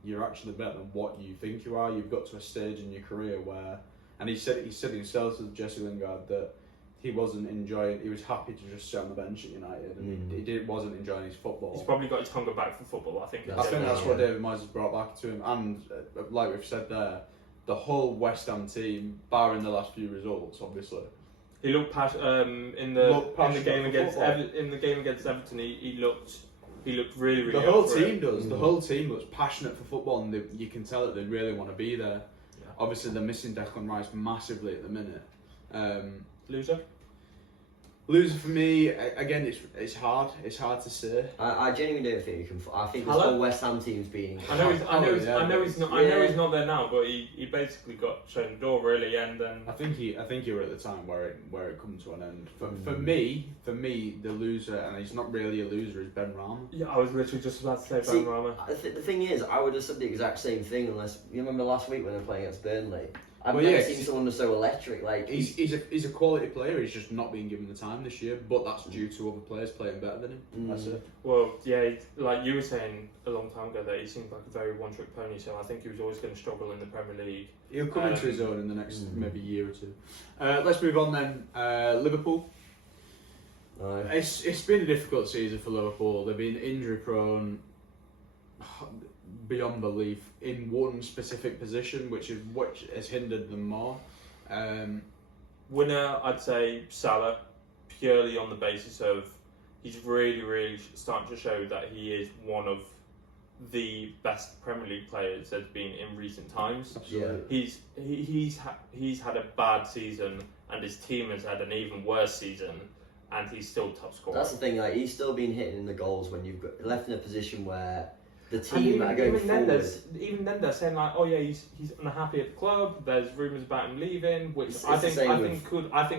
you're actually better than what you think you are. You've got to a stage in your career where, and he said himself to Jesse Lingard that he wasn't enjoying. He was happy to just sit on the bench at United, and he wasn't enjoying his football. He's probably got his hunger back for football. I think that's what David Moyes has brought back to him, and like we've said there, the whole West Ham team, barring the last few results, obviously. He looked in the game against Everton. He looked really, really. The whole team does. The whole team looks passionate for football, and you can tell that they really want to be there. Yeah. Obviously, they're missing Declan Rice massively at the minute. Loser for me, again, it's hard. It's hard to say. I genuinely don't think you can. I think this whole West Ham team's been. I know he's not there now, but he basically got shown the door really, and then. I think you were at the time where it come to an end. For me, the loser, and he's not really a loser, is Ben Rama. Yeah, I was literally just about to say Ben Rama. The thing is, I would have said the exact same thing unless you remember last week when they were playing against Burnley. I've never seen someone so electric. Like he's a quality player. He's just not being given the time this year, but that's due to other players playing better than him. That's it. Well, yeah, like you were saying a long time ago, that he seemed like a very one-trick pony. So I think he was always going to struggle in the Premier League. He'll come into his own in the next maybe year or two. Let's move on then. Liverpool. It's been a difficult season for Liverpool. They've been injury prone beyond belief in one specific position, which has hindered them more. Winner, I'd say Salah, purely on the basis of he's really, really starting to show that he is one of the best Premier League players there's been in recent times. Absolutely. He's had a bad season, and his team has had an even worse season, and he's still top scorer. That's the thing. Like he's still been hitting the goals when you've got left in a position where. The team that are going forward. Even then they're saying like, oh yeah, he's unhappy at the club. There's rumours about him leaving, which it's I think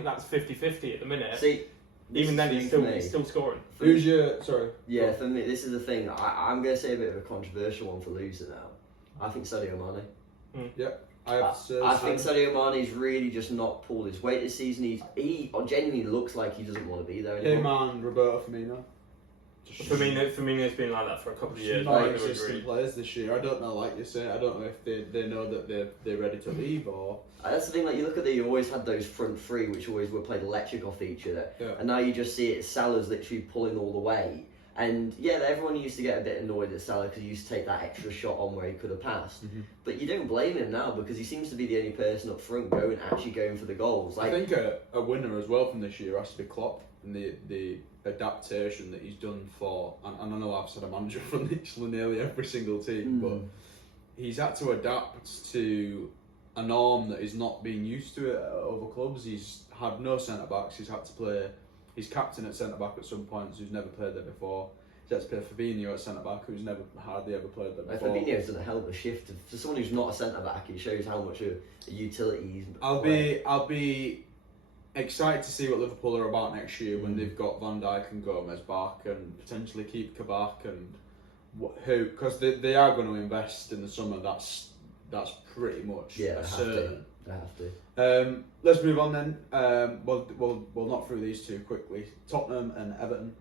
that's 50-50 at the minute. See, even then he's still scoring. Who's your sorry? Yeah, for me, this is the thing. I'm going to say a bit of a controversial one for loser now. I think Sadio Mane. Yep. I think Sadio Mane's really just not pulled his weight this season. He genuinely looks like he doesn't want to be there anymore. Him and Roberto Firmino. Firmino's been like that for a couple of years. Non-existent players this year. I don't know, like you say, I don't know if they know that they're ready to leave or. That's the thing. Like you look at you always had those front three, which always were played electric off each other, and now you just see it. Salah's literally pulling all the way, and everyone used to get a bit annoyed at Salah because he used to take that extra shot on where he could have passed. Mm-hmm. But you don't blame him now because he seems to be the only person up front going for the goals. Like, I think a winner as well from this year has to be Klopp and the adaptation that he's done for, and I know I've said a manager for literally nearly every single team, but he's had to adapt to a norm that is not being used to at other clubs. He's had no centre backs. He's had to play his captain at centre back at some points, who's never played there before. He's had to play Fabinho at centre back, who's hardly ever played there before. Fabinho's done a hell of a shift for someone who's not a centre back. It shows how much a utility he's. I'll be excited to see what Liverpool are about next year when they've got Van Dijk and Gomez back and potentially keep Kabak and who, because they are going to invest in the summer. That's pretty much certain. They have to. Let's move on then. We'll knock through these two quickly. Tottenham and Everton.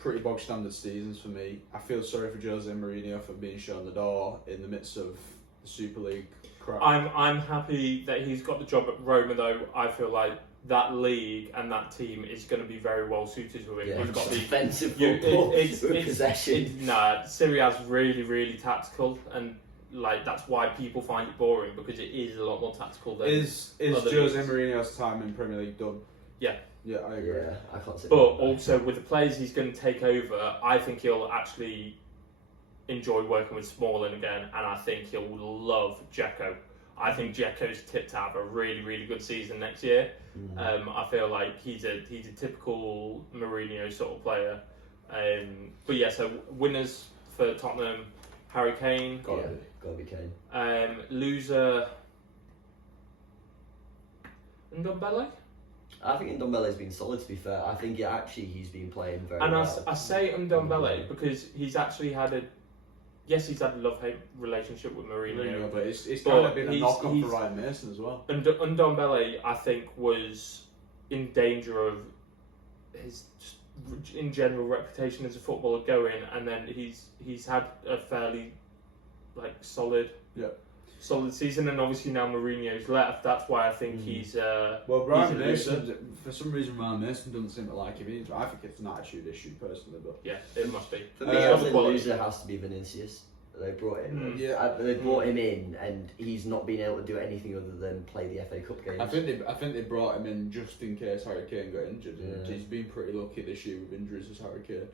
pretty bog standard seasons for me. I feel sorry for Jose Mourinho for being shown the door in the midst of the Super League crap. I'm happy that he's got the job at Roma, though. I feel like that league and that team is going to be very well suited with him. Yeah, He's got the defensive football with possession. Serie A is really, really tactical, and like that's why people find it boring, because it is a lot more tactical than Is Jose Mourinho's time in Premier League done? Yeah. Yeah, I agree. Yeah, I can't say. But also with the players he's going to take over, I think he'll actually enjoy working with Smalling again, and I think he'll love Dzeko. I think Dzeko's tipped to have a really, really good season next year. I feel like he's a typical Mourinho sort of player. But yeah, so winners for Tottenham: Harry Kane. Gotta be Kane. Loser: Ndombele. I think Ndombele's been solid, to be fair. I think he's been playing very And well. I say Ndombele because he's actually had he's had a love-hate relationship with Mourinho. But it's kind of been a knock-on for Ryan Mason as well. And Ndombele, I think, was in danger of his, in general, reputation as a footballer going, and then he's had a fairly solid season, and obviously now Mourinho's left. That's why I think he's Ryan Mason, for some reason Ryan Mason doesn't seem to like him either. I think it's an attitude issue personally, but yeah, it must be. For me, I think the loser has to be Vinicius. They brought him. They brought him in, and he's not been able to do anything other than play the FA Cup games. I think they brought him in just in case Harry Kane got injured. And he's been pretty lucky this year with injuries as Harry Kane.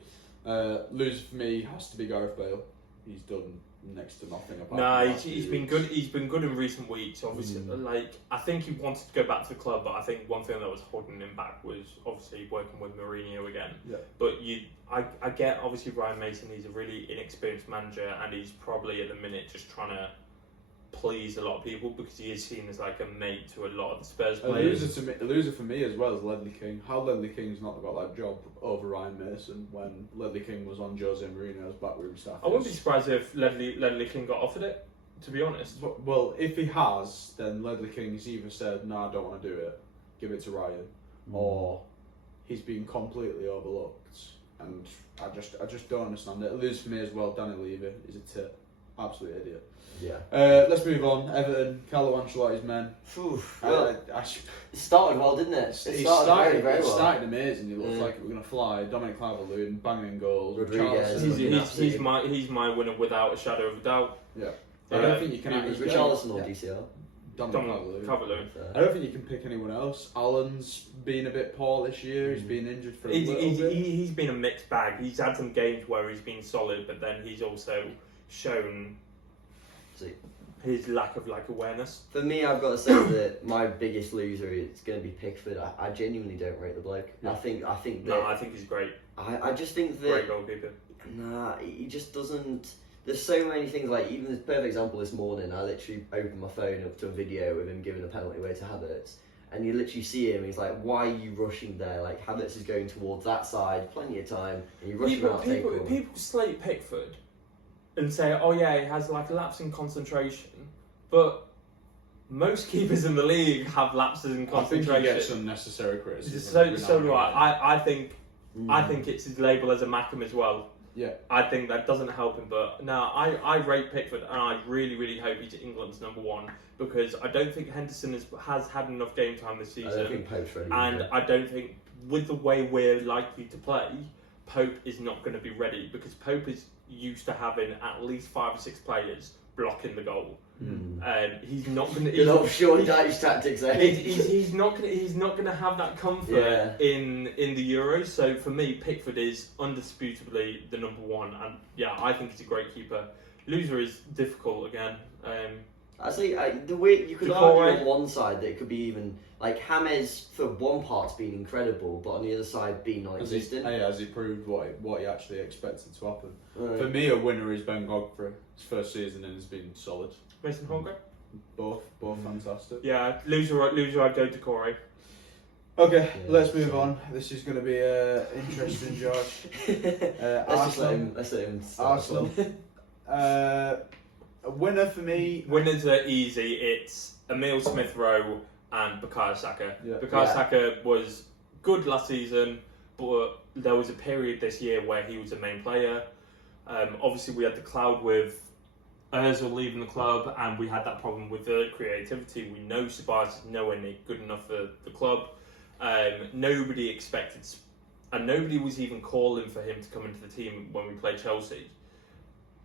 Loser for me has to be Gareth Bale. He's done next to nothing. He's been good. He's been good in recent weeks. Obviously, I think he wanted to go back to the club, but I think one thing that was holding him back was obviously working with Mourinho again. Yeah. But I get obviously Ryan Mason. He's a really inexperienced manager, and he's probably at the minute just trying to please a lot of people because he is seen as like a mate to a lot of the Spurs players. A loser for me as well is Ledley King. How Ledley King's not got that job over Ryan Mason when Ledley King was on Jose Mourinho's backroom staff. I wouldn't be surprised if Ledley King got offered it, to be honest. Well, if he has, then Ledley King's either said, "No, I don't want to do it, give it to Ryan," or he's been completely overlooked. And I just don't understand it. A loser for me as well. Danny Levy is a tit, absolute idiot. Yeah. Let's move on. Everton, Carlo Ancelotti's men. It started well, didn't it? It started very well. It started amazing. It looked like it was going to fly. Dominic Calvert-Lewin banging goals. Rodriguez. He's my winner without a shadow of a doubt. Yeah. I don't think you can. Richarlison or DCL? Dominic Calvert-Lewin. I don't think you can pick anyone else. Alan's been a bit poor this year. He's been injured for a little bit. He's been a mixed bag. He's had some games where he's been solid, but then he's also shown his lack of awareness. For me, I've got to say that my biggest loser is going to be Pickford. I genuinely don't rate the bloke. Yeah. I think he's great. I just think that great goalkeeper. Nah, he just doesn't. There's so many things even this perfect example this morning. I literally opened my phone up to a video of him giving a penalty away to Havertz, and you literally see him. He's like, "Why are you rushing there? Like Havertz is going towards that side, plenty of time, and you rush him out." People slate Pickford and say, "Oh yeah, he has a lapse in concentration," but most keepers in the league have lapses in concentration. I think he gets unnecessary criticism. So do I. I think it's his label as a Mackham as well. Yeah. I think that doesn't help him, but no, I rate Pickford, and I really, really hope he's England's number one, because I don't think Henderson has had enough game time this season. I don't think Pope's ready. And I don't think, with the way we're likely to play, Pope is not going to be ready, because Pope is used to having at least 5 or 6 players blocking the goal. He's not going to. Good old Sean Dyche tactics. He's not going to have that comfort in the Euros. So for me, Pickford is undisputably the number one, and yeah, I think he's a great keeper. Loser is difficult again. I say the way you could argue on one side that it could be even James for one part's been incredible, but on the other side being non-existent. Has he proved what he actually expected to happen? For me, a winner is Ben Godfrey. His first season and has been solid. Mason Holmgren? Both fantastic. Yeah, loser I'd go to Corey. Okay, let's move on. This is going to be interesting, George. Let's let him Arsenal. A winner for me. Winners are easy. It's Emile Smith-Rowe and Bukayo Saka. Yeah. Bukayo Saka was good last season, but there was a period this year where he was a main player. Obviously, we had the cloud with Ozil leaving the club, and we had that problem with the creativity. We know Ceballos is nowhere near good enough for the club. Nobody expected, and nobody was even calling for him to come into the team when we played Chelsea.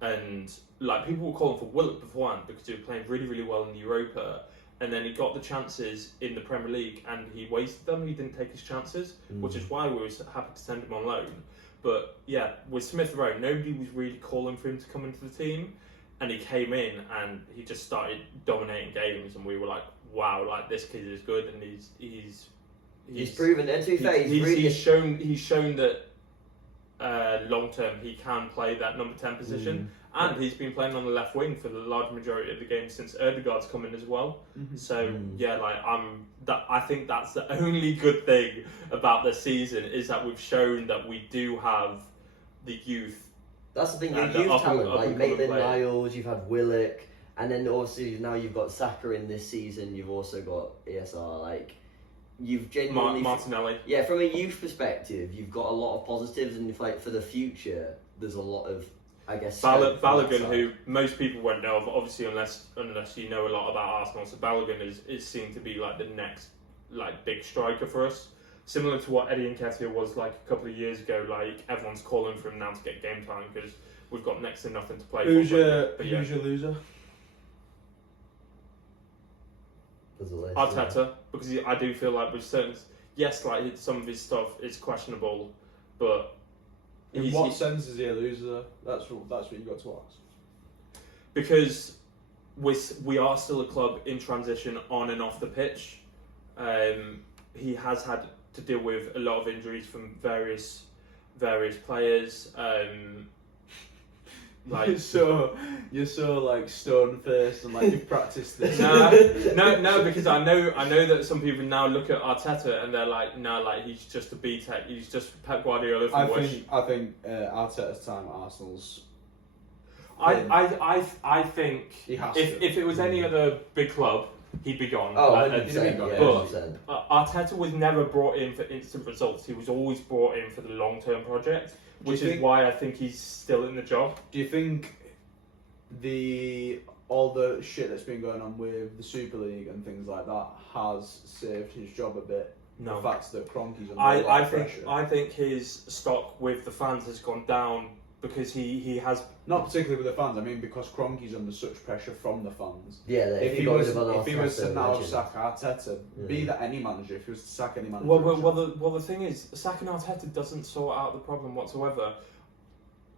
And like people were calling for Willock beforehand because he was playing really, really well in the Europa, and then he got the chances in the Premier League and he wasted them. He didn't take his chances, which is why we were happy to send him on loan. But yeah, with Smith Rowe, nobody was really calling for him to come into the team, and he came in and he just started dominating games, and we were like, wow, like this kid is good, and he's proven it. To be fair, he's shown that long term he can play that number 10 position, and he's been playing on the left wing for the large majority of the games since Ødegaard's come in as well. So yeah, like I think that's the only good thing about this season, is that we've shown that we do have the youth. That's the thing, your youth talent, like Maitland-Niles, you've had Willock, and then obviously now you've got Saka in this season, you've also got ESR, like, you've genuinely... Martinelli. Yeah, from a youth perspective, you've got a lot of positives, and like for the future, there's a lot of, I guess... Balogun, who most people won't know of, obviously, unless you know a lot about Arsenal, so Balogun is seen to be like the next like big striker for us. Similar to what Eddie Nketiah was like a couple of years ago, like everyone's calling for him now to get game time because we've got next to nothing to play Who's for. Who's your loser? Arteta, because I do feel like with certain, yes, like some of his stuff is questionable, but in what sense is he a loser? That's what you got to ask. Because we are still a club in transition on and off the pitch. He has had to deal with a lot of injuries from various players. Like you're so like stone faced and like you've practiced this. No, because I know that some people now look at Arteta and they're like, no, like he's just a B-Tech, he's just Pep Guardiola from Wish. I think Arteta's time at Arsenal's. I think if it was any other big club, he'd be gone. Oh, 100%, but Arteta was never brought in for instant results. He was always brought in for the long-term project, which is why I think he's still in the job. Do you think all the shit that's been going on with the Super League and things like that has saved his job a bit? No. The fact that Kroenke's under a lot of pressure. I think his stock with the fans has gone down because he has... Not particularly with the fans, I mean because Kroenke's under such pressure from the fans. Yeah, if he was to now sack Arteta, be that any manager, if he was to sack any manager... Well, the thing is, sacking Arteta doesn't sort out the problem whatsoever.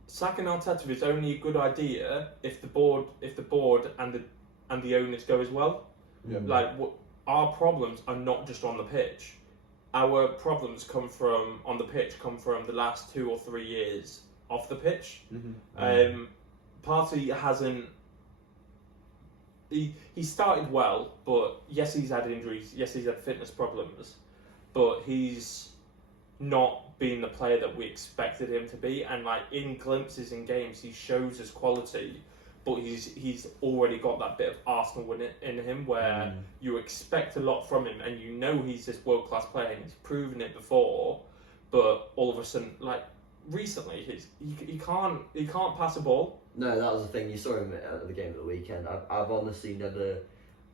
Sacking Arteta is only a good idea if the board and the owners go as well. Yeah. Like, our problems are not just on the pitch. Our problems come from the last 2 or 3 years off the pitch. Partey hasn't. He started well, but yes, he's had injuries. Yes, he's had fitness problems, but he's not been the player that we expected him to be. And like in glimpses in games, he shows his quality, but he's already got that bit of Arsenal in him where you expect a lot from him, and you know he's this world class player, and he's proven it before. But all of a sudden, like. Recently, he can't pass a ball. No, that was the thing. You saw him at the game at the weekend. I've honestly never.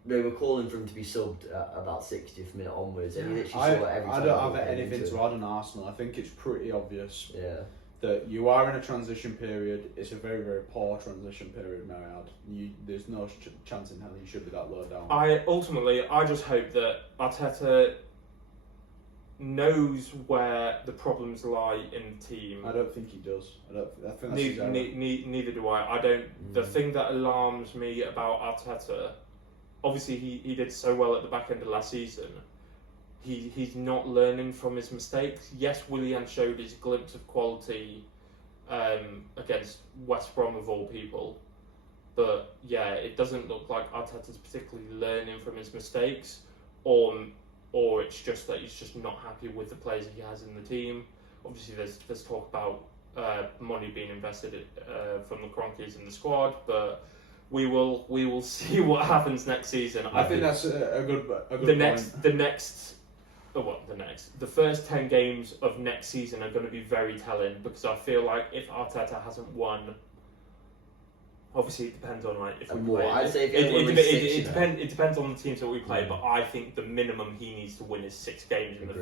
They were calling for him to be subbed at about 60th minute onwards, and he literally saw it every time. I don't have anything to add on Arsenal. I think it's pretty obvious. Yeah. That you are in a transition period. It's a very, very poor transition period, may I add. There's no chance in hell you should be that low down. I just hope that Arteta knows where the problems lie in the team. I don't think he does. I think that's neither do I. I don't. The thing that alarms me about Arteta, obviously he did so well at the back end of last season. He's not learning from his mistakes. Yes, Willian showed his glimpse of quality against West Brom of all people, but yeah, it doesn't look like Arteta's particularly learning from his mistakes, or it's just that he's just not happy with the players he has in the team. Obviously, there's talk about money being invested from the Kroenkes in the squad, but we will see what happens next season. I think that's a good the point. next The first 10 games of next season are going to be very telling, because I feel like if Arteta hasn't won, obviously it depends on like if we play. I'd say if it depends on the teams that we play, but I think the minimum he needs to win is 6 games in the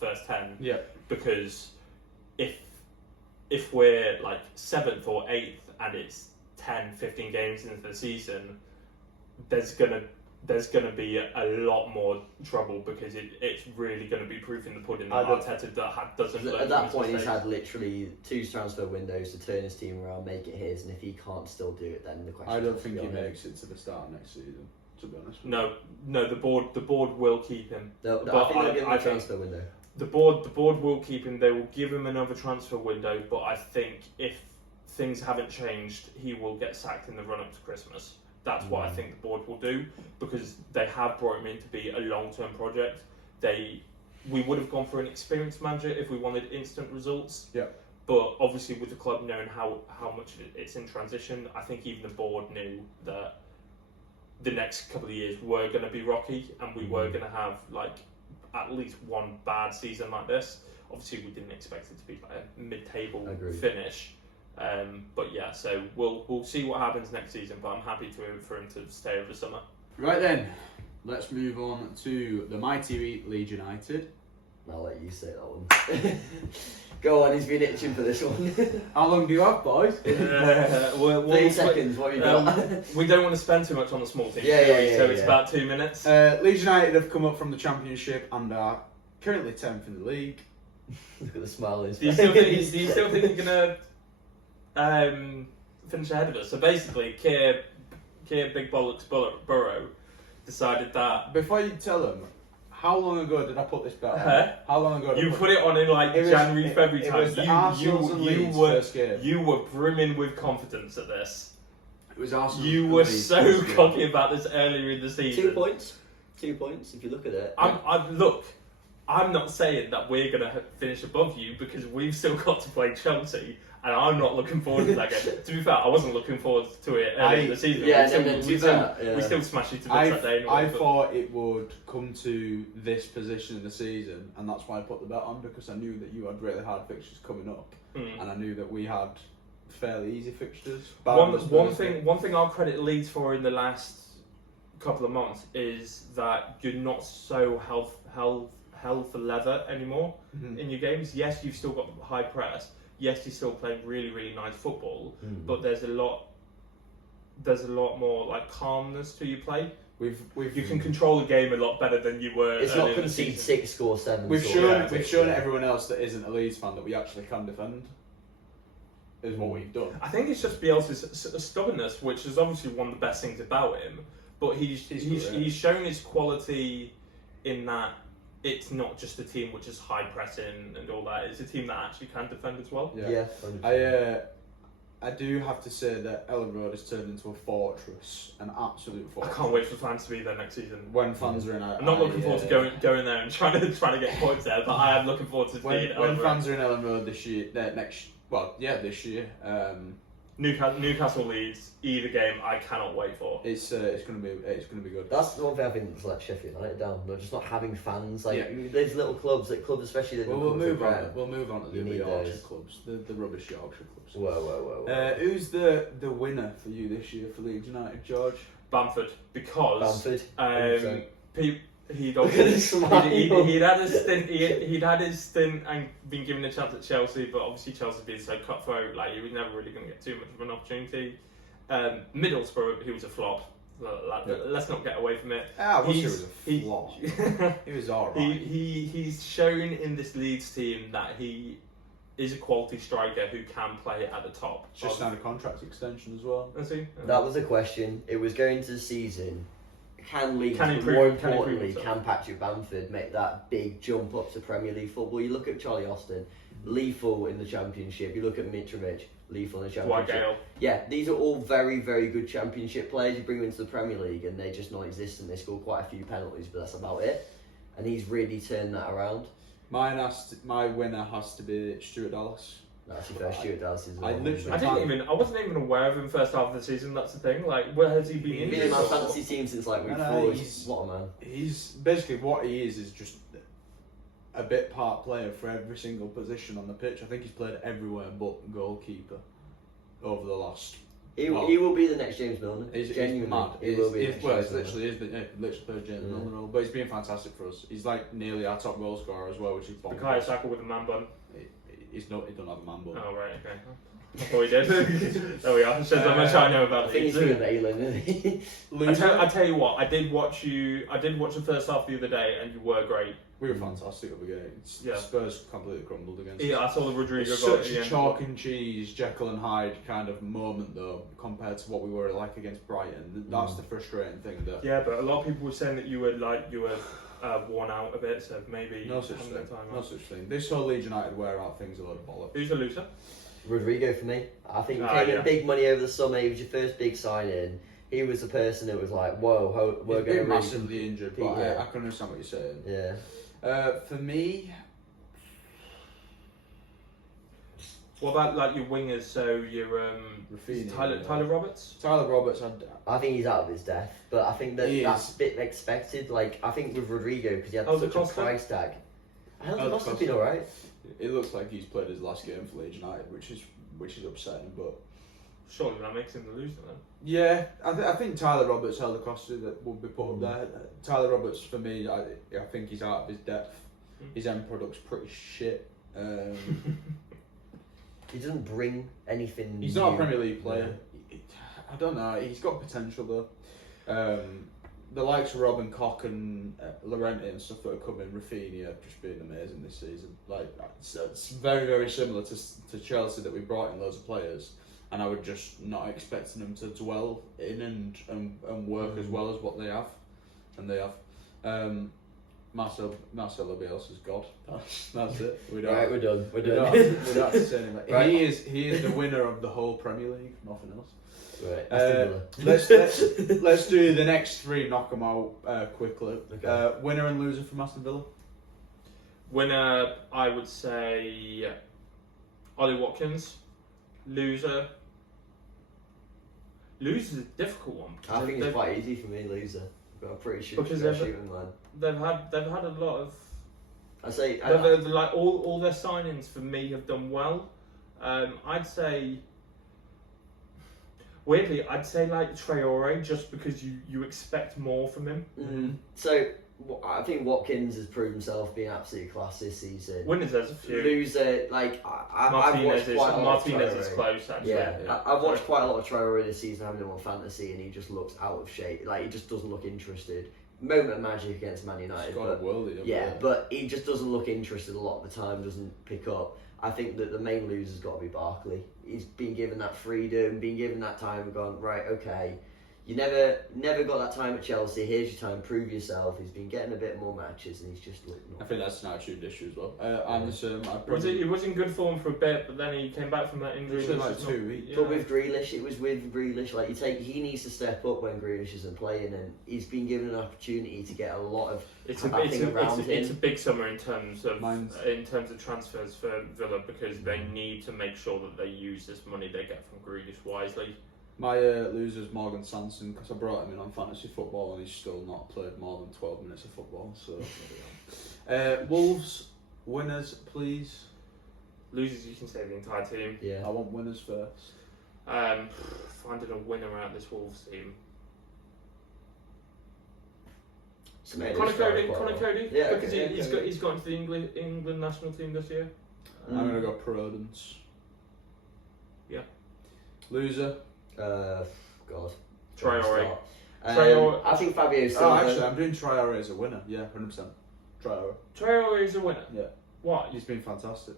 first 10. Yeah. Because if we're like 7th or 8th and it's 10, 15 games into the season, there's gonna be a lot more trouble, because it's really going to be proof in the pudding that Arteta doesn't. At that point, he's had literally 2 transfer windows to turn his team around, make it his, and if he can't still do it, then the question. I don't think he makes it to the start of next season. To be honest. No, the board will keep him. I think they'll give him a transfer window. The board will keep him. They will give him another transfer window, but I think if things haven't changed, he will get sacked in the run up to Christmas. That's what I think the board will do, because they have brought him in to be a long-term project. We would have gone for an experienced manager if we wanted instant results. Yeah. But obviously, with the club knowing how much it's in transition, I think even the board knew that the next couple of years were going to be rocky, and we were going to have like at least one bad season like this. Obviously, we didn't expect it to be like a mid-table finish. But yeah, so we'll see what happens next season, but I'm happy for him to stay over the summer. Right then, let's move on to the mighty Leeds United. I'll let you say that one. Go on, he's been itching for this one. How long do you have, boys? 30 seconds, what have you got? We don't want to spend too much on the small team, so it's about 2 minutes. Leeds United have come up from the Championship and are currently 10th in the league. Look at the smile on his face. Do you still think you're going to finish ahead of us? So basically, Keir Big Bollocks Burrow decided that... Before you tell them, how long ago did I put this bet on? How long ago? You put it on in like January, February time. It was the Arsenal and Leeds first game. You were brimming with confidence at this. It was Arsenal. You were so cocky about this earlier in the season. 2 points. 2 points, if you look at it. I'm not saying that we're going to finish above you, because we've still got to play Chelsea, and I'm not looking forward to that game. To be fair, I wasn't looking forward to it earlier in the season. We still smashed you to bits that day anyway. I thought it would come to this position in the season, and that's why I put the bet on, because I knew that you had really hard fixtures coming up, and I knew that we had fairly easy fixtures. One thing I'll credit Leeds for in the last couple of months is that you're not so hell for leather anymore in your games. Yes, you've still got the high press. Yes, you're still playing really, really nice football, but there's a lot more like calmness to your play. You can control the game a lot better than you were. It's not concede 6, score 7. We've shown everyone else that isn't a Leeds fan that we actually can defend. Is what we've done. I think it's just Bielsa's stubbornness, which is obviously one of the best things about him. But he's shown his quality in that it's not just a team which is high pressing and all that. It's a team that actually can defend as well. Yeah. I do have to say that Ellen Road has turned into a fortress, an absolute fortress. I can't wait for fans to be there next season. When fans are in, I'm not looking forward to going there and trying to get points there, but I am looking forward to being at when fans are in Ellen Road this year. This year. Newcastle Leeds, either game I cannot wait for. It's gonna be good. That's the one thing I think that's let Sheffield United down. They're just not having fans. There's little clubs especially. We'll move on to the Yorkshire clubs, the rubbish Yorkshire clubs. Whoa. Who's the winner for you this year for Leeds United, George? Bamford, because he'd had his stint and been given a chance at Chelsea, but obviously Chelsea being so cutthroat, like he was never really going to get too much of an opportunity. Middlesbrough, he was a flop. Let's not get away from it. He was a flop. He was alright. He's shown in this Leeds team that he is a quality striker who can play at the top. Just signed a contract extension as well. Has he? That was the question. It was going to the season. Can Patrick Bamford make that big jump up to Premier League football? You look at Charlie Austin, lethal in the Championship. You look at Mitrovic, lethal in the Championship. Yeah, these are all very, very good Championship players. You bring them into the Premier League and they're just non-existent. They score quite a few penalties, but that's about it. And he's really turned that around. My winner has to be Stuart Dallas. That's your first Stuart Dallas. I wasn't even aware of him first half of the season. That's the thing. Like, where has he been? He's been in my fantasy team since like week 4. What a man! He's basically what he is just a bit part player for every single position on the pitch. I think he's played everywhere but goalkeeper over the last. He will be the next James Milner. Genuinely, mad. He will be. It's literally played James Milner role, but he's been fantastic for us. He's like nearly our top goal scorer as well, which is bonkers. Kaiserslautern with a man bun. He don't have a man bun. Oh right, okay. I thought he did. There we are. Shows how much I know about I think he's doing Leyland, isn't he? I tell you what, I did watch the first half the other day, and you were great. We were fantastic at the beginning. Spurs completely crumbled against us. Yeah, I saw the Rodrigo goal. Such a chalk and cheese, Jekyll and Hyde kind of moment though, compared to what we were like against Brighton. That's the frustrating thing. Yeah, but a lot of people were saying that you were worn out a bit, so maybe no such thing. This whole Leeds United wear out thing's a load of bollocks. Who's the loser? Rodrigo for me. I think he came in big money over the summer. He was your first big signing. He was the person that was like, whoa, we're going to massively injured, but I can understand what you're saying. Yeah. For me, What about like your wingers? So your Tyler Roberts. Tyler Roberts. I think he's out of his depth, but I think that's a bit expected. Like I think with Rodrigo because he had such a price tag. I don't think Costa's been alright. It looks like he's played his last game for Leeds United, which is upsetting. But surely that makes him the loser then. Yeah, I think Tyler Roberts held the Costa that would be put up there. Tyler Roberts for me, I think he's out of his depth. His end product's pretty shit. He doesn't bring anything. He's not a Premier League player. I don't know. He's got potential though. The likes of Robin Koch and Llorente and stuff that are coming, Rafinha have just been amazing this season. Like it's very, very similar to Chelsea that we brought in loads of players, and I would just not expecting them to dwell in and work as well as what they have, and they have. Marcelo Bielsa's God. That's it. We're done. We're done. We don't have to say anything. Right. He is the winner of the whole Premier League. Nothing else. Right. Let's do the next three. Knock them out quickly. Okay. Winner and loser from Aston Villa. Winner, I would say Ollie Watkins. Loser's a difficult one. I think it's quite easy for me, loser. But I'm pretty sure because they've had a lot of. Like all their signings for me have done well. I'd say. Weirdly, I'd say like Traore just because you expect more from him. Mm-hmm. So I think Watkins has proved himself being absolutely class this season. Winners, there's a few. Loser, like I've watched quite a lot of Traore. Martinez is close actually. Yeah. I've watched quite a lot of Traore this season, having him on fantasy, and he just looks out of shape. Like he just doesn't look interested. Moment of magic against Man United. But he just doesn't look interested a lot of the time. Doesn't pick up. I think that the main loser's got to be Barkley. He's been given that freedom, been given that time, and gone, right, okay, you never got that time at Chelsea, here's your time, prove yourself. He's been getting a bit more matches and he's just looking I think that's an attitude issue as well. I'm the same. He was in good form for a bit, but then he came back from that injury. Like 2 weeks. But with Grealish, it was with Grealish, like he needs to step up when Grealish isn't playing, and he's been given an opportunity to get a lot of It's a big summer in terms of transfers for Villa because they need to make sure that they use this money they get from Grealish wisely. My loser's Morgan Sanson because I brought him in on fantasy football and he's still not played more than 12 minutes of football. So, Wolves winners, please. Losers, you can say the entire team. Yeah, I want winners first. Finding a winner out of this Wolves team. Connor Cody. Yeah, because he's got into the England national team this year. I'm gonna go Prudence. Yeah. Loser. God. Traore. I think Fabio Silva. Actually, I'm doing Traore as a winner. Yeah, 100%. Traore is a winner. Yeah. Why? He's been fantastic.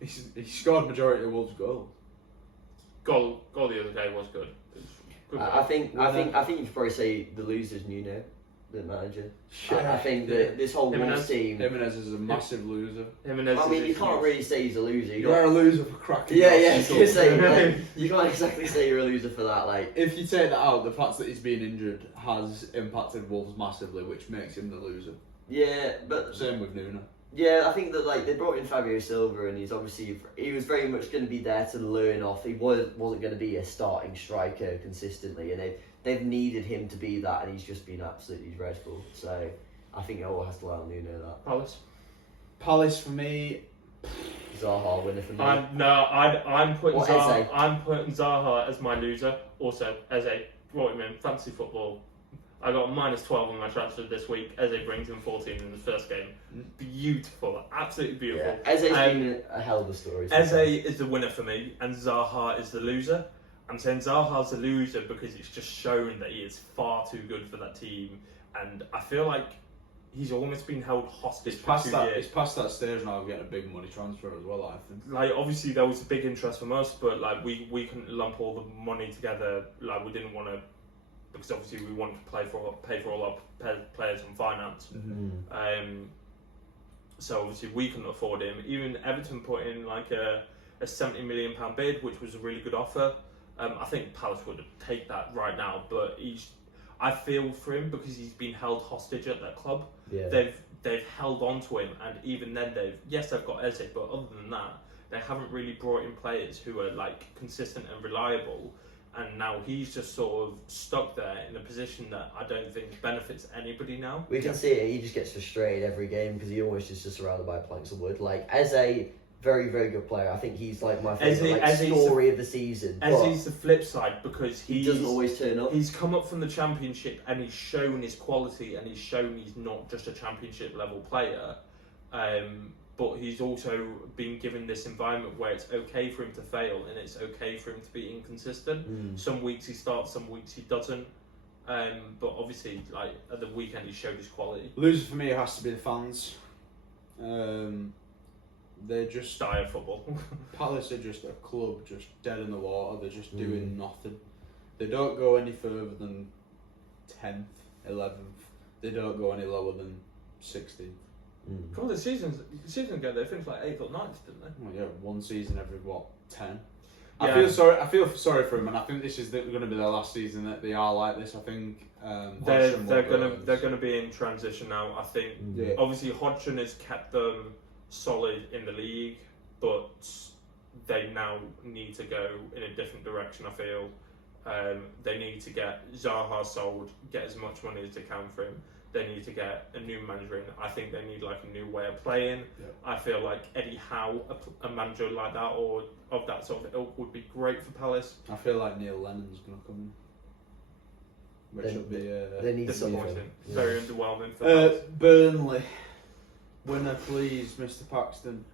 He scored majority of Wolves' goals. Goal the other day was good. I think you could probably say the loser's Nuno, the manager. I think that this whole Wolves team. Jimenez is a massive loser. I mean, you can't really say he's a loser. You're a loser for cracking. Yeah, I was gonna say, like, you can't exactly say you're a loser for that. Like, if you take that out, the fact that he's been injured has impacted Wolves massively, which makes him the loser. Yeah, but same with Nuno. Yeah, I think that they brought in Fabio Silva, and he was very much going to be there to learn off. He wasn't going to be a starting striker consistently, and they've needed him to be that, and he's just been absolutely dreadful. So I think it all has to lie on Nuno, that. Palace for me. Zaha winner for me. I'm putting What, Zaha. Eze? I'm putting Zaha as my loser. Also, Eze brought him in fantasy football. I got -12 on my transfer this week. Eze brings in 14 in his first game. Beautiful, absolutely beautiful. Yeah. Eze's been a hell of a story. Eze is the winner for me, and Zaha is the loser. I'm saying Zaha's the loser because it's just shown that he is far too good for that team, and I feel like he's almost been held hostage for 2 years. It's past that stage now of getting a big money transfer as well, I think. Like, obviously there was a big interest from us, but like we couldn't lump all the money together. Like, we didn't want to, because obviously we wanted to pay for all our players on finance. So obviously we couldn't afford him. Even Everton put in like a £70 million bid, which was a really good offer. I think Palace would take that right now, but I feel for him because he's been held hostage at that club. Yeah. They've held on to him, and even then they've got Eze, but other than that, they haven't really brought in players who are like consistent and reliable. And now he's just sort of stuck there in a position that I don't think benefits anybody now. We can see it. He just gets frustrated every game because he almost is just surrounded by planks of wood. Like, Eze, very, very good player. I think he's like my favourite story of the season. Eze's the flip side because he doesn't always turn up. He's come up from the Championship and he's shown his quality, and he's shown he's not just a Championship level player. But he's also been given this environment where it's okay for him to fail and it's okay for him to be inconsistent. Some weeks he starts, some weeks he doesn't. But obviously, like at the weekend, he showed his quality. Loser for me has to be the fans. They're just dire football. Palace are just a club, just dead in the water. They're just doing nothing. They don't go any further than 10th, 11th. They don't go any lower than 16th. Well, the season ago they finished like 8th or 9th, didn't they? Well, yeah, one season every 10. Yeah. I feel sorry for them, and I think this is going to be their last season that they are like this. I think they're going to be in transition now. I think obviously Hodgson has kept them solid in the league, but they now need to go in a different direction. I feel they need to get Zaha sold, get as much money as they can for him. They need to get a new manager in. I think they need like a new way of playing. Yeah. I feel like Eddie Howe, a manager like that or of that sort of ilk, would be great for Palace. I feel like Neil Lennon's going to come in, which will be disappointing. Very underwhelming for Palace. Burnley, winner please, Mr. Paxton.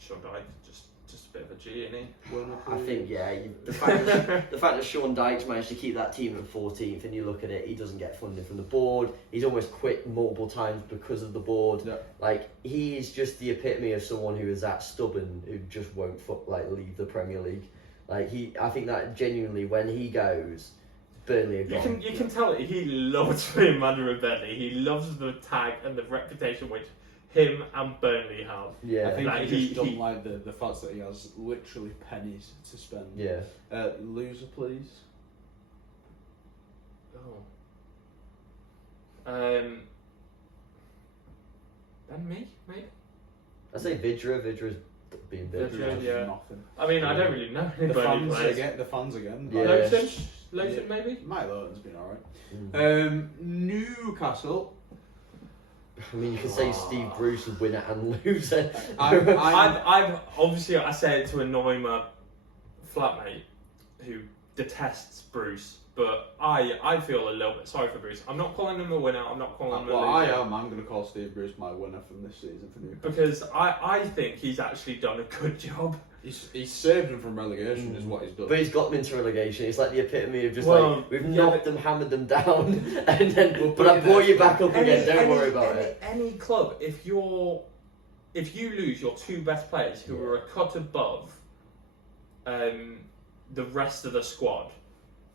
Shoutout, just a bit of a G, isn't he? Winner, please. I think the fact that Sean Dyche's managed to keep that team at 14th, and you look at it, he doesn't get funding from the board. He's almost quit multiple times because of the board. Yeah. Like, he is just the epitome of someone who is that stubborn, who just won't leave the Premier League. Like, I think that genuinely, when he goes, Burnley are gone. You can tell he loves being manager of Burnley. He loves the tag and the reputation which him and Burnley have. Yeah, I think like he just don't like the fact that he has literally pennies to spend. Yeah. Loser, please. Then me, mate. I say Vidra's being Vidra, yeah. Nothing. I mean, I don't really know any Burnley players. The fans again. Yeah. Lowton maybe? Mike Lowton's been alright. Newcastle. I mean, you can say Steve Bruce is winner and loser. I've obviously I say it to annoy my flatmate who detests Bruce, but I feel a little bit sorry for Bruce. I'm not calling him a winner. I'm not calling him a loser. I am. I'm going to call Steve Bruce my winner from this season for Newcastle because I think he's actually done a good job. He's saved them from relegation, is what he's done. But he's got them into relegation. It's like the epitome of just we've knocked them, hammered them down, and then but I brought you back up again. Don't worry about it. Any club, if you lose your two best players who are a cut above the rest of the squad,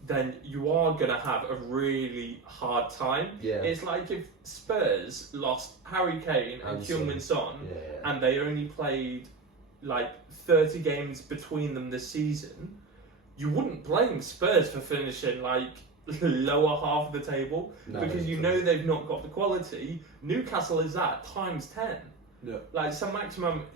then you are going to have a really hard time. Yeah. It's like if Spurs lost Harry Kane and Heung-min Son, and they only played like 30 games between them this season, you wouldn't blame Spurs for finishing like lower half of the table because you know they've not got the quality. Newcastle is that times 10. Yeah. Like some maximum,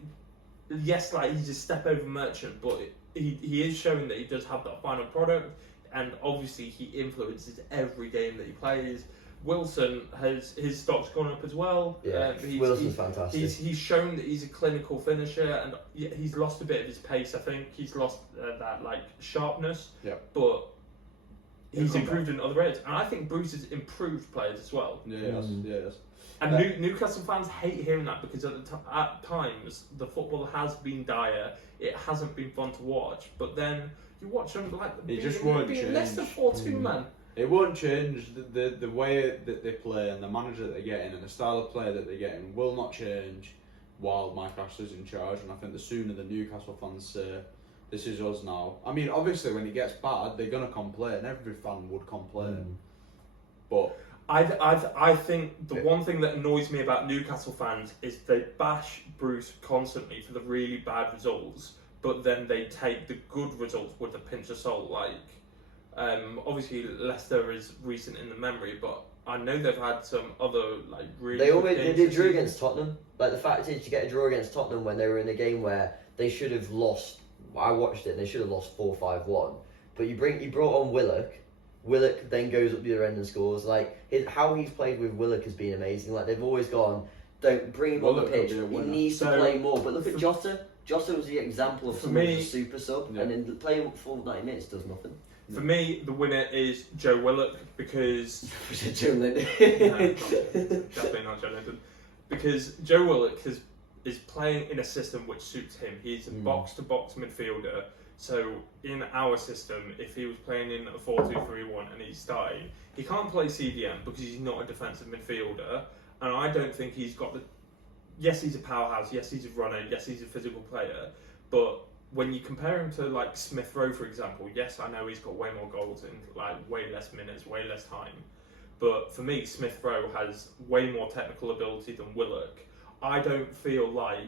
yes, like he's a step over merchant, but he is showing that he does have that final product, and obviously he influences every game that he plays. Wilson his stock's gone up as well. Yeah, Wilson's fantastic. He's shown that he's a clinical finisher, and he's lost a bit of his pace. I think he's lost that like sharpness. Yeah. But he's improved in other areas, and I think Bruce has improved players as well. Yes. And Newcastle fans hate hearing that because at times the football has been dire. It hasn't been fun to watch, but then you watch them like just won't change. Leicester 4-2, man. It won't change. The way that they play and the manager that they're getting and the style of play that they're getting will not change while Mike Ashley's in charge. And I think the sooner the Newcastle fans say, this is us now. I mean, obviously when it gets bad, they're going to complain. Every fan would complain. But I think the one thing that annoys me about Newcastle fans is they bash Bruce constantly for the really bad results, but then they take the good results with a pinch of salt. Like, obviously Leicester is recent in the memory, but I know they've had some other like really. They did draw against Tottenham. Like the fact is, you get a draw against Tottenham when they were in a game where they should have lost. I watched it and they should have lost 4-5-1. But you brought on Willock. Willock then goes up the other end and scores. Like how he's played with Willock has been amazing. Like they've always gone, don't bring him on the pitch. He needs to play more. But look at Jota. Jota was the example of someone who's a super sub, and then playing him for 90 minutes does nothing. For me, the winner is Joe Willock because Joe Linton. No, definitely not Joe Linton. Because Joe Willock is playing in a system which suits him. He's a box-to-box midfielder. So in our system, if he was playing in a 4-2-3-1 and he's starting, he can't play CDM because he's not a defensive midfielder. And I don't think he's got the... Yes, he's a powerhouse. Yes, he's a runner. Yes, he's a physical player. But when you compare him to like Smith Rowe, for example, yes, I know he's got way more goals in like way less minutes, way less time. But for me, Smith Rowe has way more technical ability than Willock. I don't feel like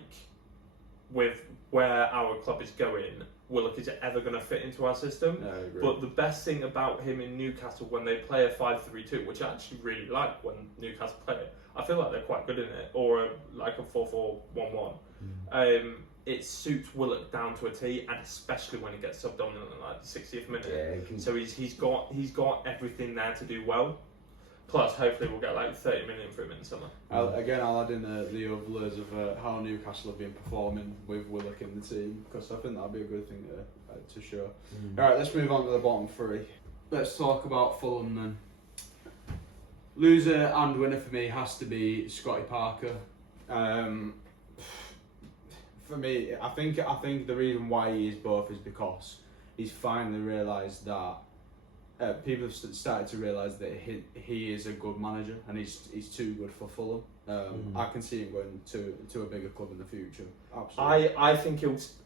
with where our club is going, Willock is ever going to fit into our system. No, I agree. But the best thing about him in Newcastle when they play a 5-3-2, which I actually really like when Newcastle play it, I feel like they're quite good in it, or like a 4-4-1-1. It suits Willock down to a T, and especially when he gets subbed on in like the 60th minute. Yeah, so he's got everything there to do well. Plus, hopefully, we'll get like 30 million for him in the summer. I'll add in the overlays of how Newcastle have been performing with Willock in the team, because I think that'd be a good thing to show. Alright, let's move on to the bottom three. Let's talk about Fulham then. Loser and winner for me has to be Scotty Parker. For me, I think the reason why he is both is because he's finally realised that people have started to realise that he is a good manager and he's too good for Fulham. I can see him going to a bigger club in the future. Absolutely.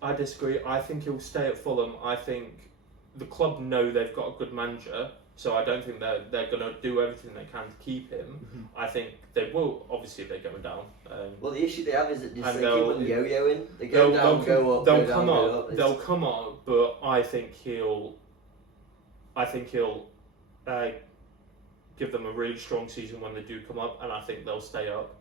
I disagree. I think he'll stay at Fulham. I think the club know they've got a good manager, so I don't think they're going to do everything they can to keep him. I think they will, obviously, if they're going down. Well, the issue they have is that they keep on yo-yoing. They go down, go up, they'll go down, come go up. They'll come up, but I think he'll give them a really strong season when they do come up, and I think they'll stay up.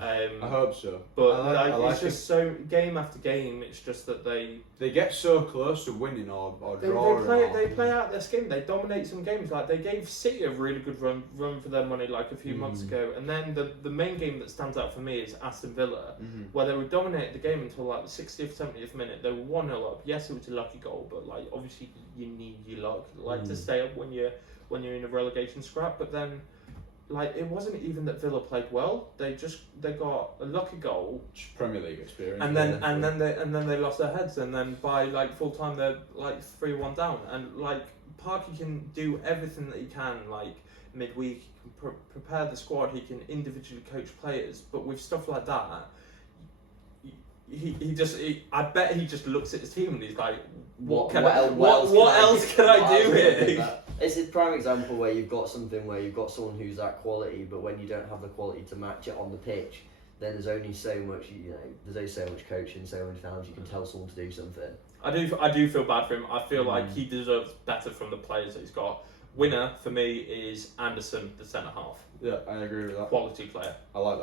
I hope so. But it's just so game after game. It's just that they get so close to winning or drawing. They play out their skin. They dominate some games. Like they gave City a really good run for their money like a few months ago. And then the main game that stands out for me is Aston Villa, where they would dominate the game until like the 60th, 70th minute. They were 1-0 up. Yes, it was a lucky goal, but like obviously you need your luck to stay up when you're in a relegation scrap. But then. Like it wasn't even that Villa played well. They got a lucky goal, Premier League experience, and then they lost their heads. And then by like full time they're like 3-1 down. And like Parky can do everything that he can. Like midweek, he can prepare the squad. He can individually coach players. But with stuff like that, I bet he just looks at his team and he's like, what else can I do here? It's a prime example where you've got someone who's that quality, but when you don't have the quality to match it on the pitch, then there's only so much there's only so much coaching, so many times you can tell someone to do something. I do feel bad for him. I feel like he deserves better from the players that he's got. Winner for me is Anderson, the centre half. Yeah, I agree with that. Quality player. I like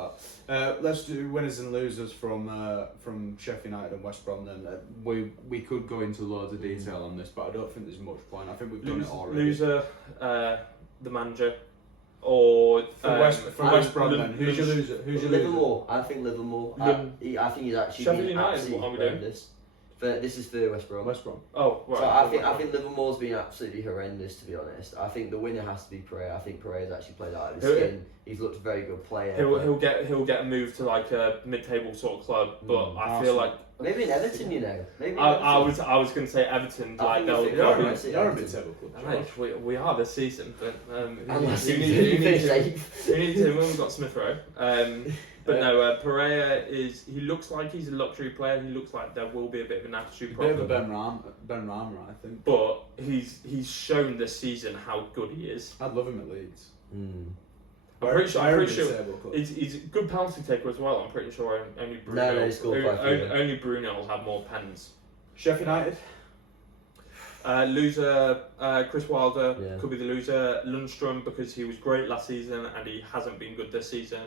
that. Let's do winners and losers from Sheffield United and West Brom then. We could go into loads of detail on this, but I don't think there's much point. I think we've done it already. Loser, the manager. or from West Brom then. Who's your loser? Who's your Liverpool. I think Liverpool. I think he's actually Sheffield been United, absolutely what are we doing? horrendous. This is for West Brom. West Brom. Oh, right. So I think Liverpool's been absolutely horrendous, to be honest. I think the winner has to be Pereira. I think Pereira's actually played out of his skin. He's looked a very good player. He'll get a move to like a mid-table sort of club, but I feel like maybe in Everton, you know. Maybe I was going to say Everton. Like they'll you're a mid-table club. we are this season, but unless we need to when we've got Smith Rowe. But no, Pereira he looks like he's a luxury player. He looks like there will be a bit of an attitude problem. A bit of a Ben Rama, I think. But he's shown this season how good he is. I'd love him at Leeds. I'm pretty sure he's a good penalty taker as well. I'm pretty sure only Bruno will have more pens. Sheffield United. Loser, Chris Wilder could be the loser. Lundstrom, because he was great last season and he hasn't been good this season.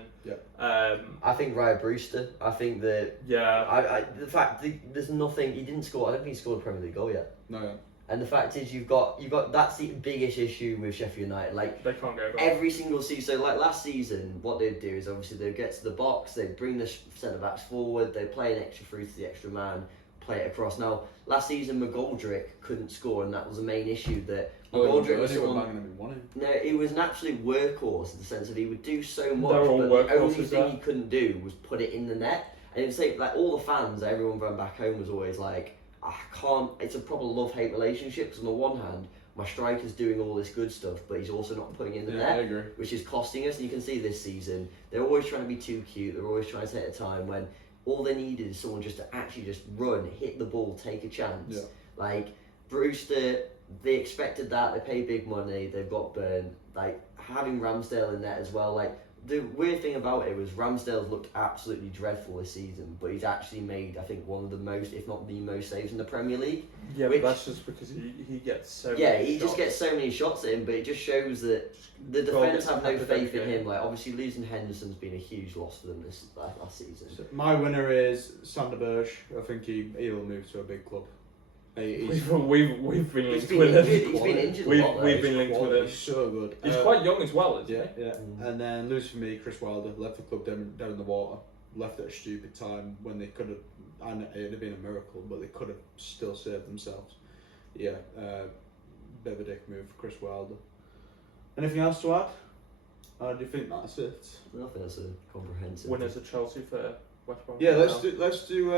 I think Ryan Brewster. I think that the fact that there's nothing he didn't score. I don't think he scored a Premier League goal yet. No. And the fact is, you've got that's the biggest issue with Sheffield United. Like they can't go back. Every single season. So like last season, what they'd do is obviously they'd get to the box, they'd bring the centre backs forward, they'd play an extra through to the extra man, play it across. Now last season, McGoldrick couldn't score, and that was the main issue. That McGoldrick was it was an absolute workhorse in the sense that he would do so much, but the only thing he couldn't do was put it in the net. And it'd say like all the fans, everyone going back home was always like, I can't. It's a proper love-hate relationship. Because on the one hand, my striker's doing all this good stuff, but he's also not putting in the net, which is costing us. And you can see this season, they're always trying to be too cute. They're always trying to take the time when all they needed is someone just to actually just run, hit the ball, take a chance. Like Brewster, they expected that. They pay big money. They've got burned. Like having Ramsdale in net as well. Like the weird thing about it was Ramsdale's looked absolutely dreadful this season, but he's actually made, I think, one of the most, if not the most, saves in the Premier League. Yeah, but that's just because he gets so many shots. He just gets so many shots at him, but it just shows that the defence have no faith in him. Like obviously losing Henderson's been a huge loss for them this last season. So my winner is Sander Berge. I think he'll move to a big club. We've been linked with him. He's been injured a lot, we've been linked with him. He's so good. He's quite young as well, isn't he? Yeah. And then lose for me, Chris Wilder left the club down in the water. Left at a stupid time when they could have, and it'd have been a miracle, but they could have still saved themselves. Bit of a dick move for Chris Wilder. Anything else to add? Do you think that's it? I think that's a comprehensive. Winners of Chelsea for West Brom. Yeah, let's do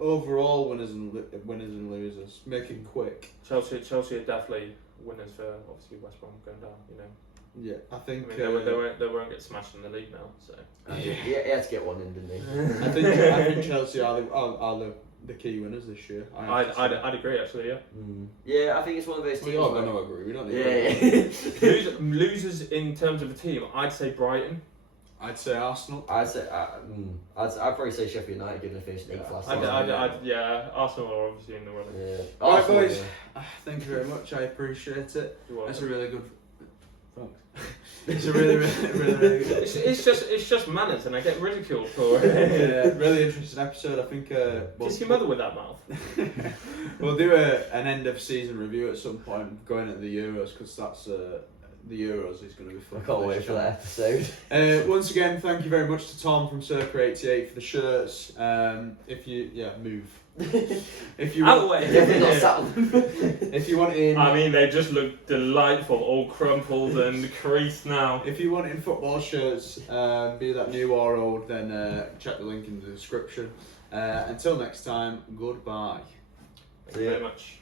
overall winners and losers. Make it quick. Chelsea are definitely winners for obviously West Brom going down. You know. Yeah, I think they won't get smashed in the league now. So he had to get one in, didn't he? I think Chelsea are the key winners this year. I'd agree actually. Yeah. Yeah, I think it's one of those teams. We all don't agree. We don't. Yeah. Losers in terms of a team, I'd say Brighton. I'd say Arsenal. I'd probably say Sheffield United, given they finished 8th last season. Arsenal are obviously in the running. Yeah. Alright, boys. Thank you very much. I appreciate it. That's a really good. Thanks. It's a really good. It's just manners, and I get ridiculed for it. Yeah, really interesting episode. I think. Kiss your mother with that mouth. We'll do an end of season review at some point, going at the Euros, because that's the Euros is going to be fun. I can't wait for that episode. Once again, thank you very much to Tom from Circa 88 for the shirts. If you move. If you out the way. If you want in, I mean, they just look delightful, all crumpled and creased now. If you want in football shirts, be that new or old, then check the link in the description. Until next time, goodbye. Thank you very much.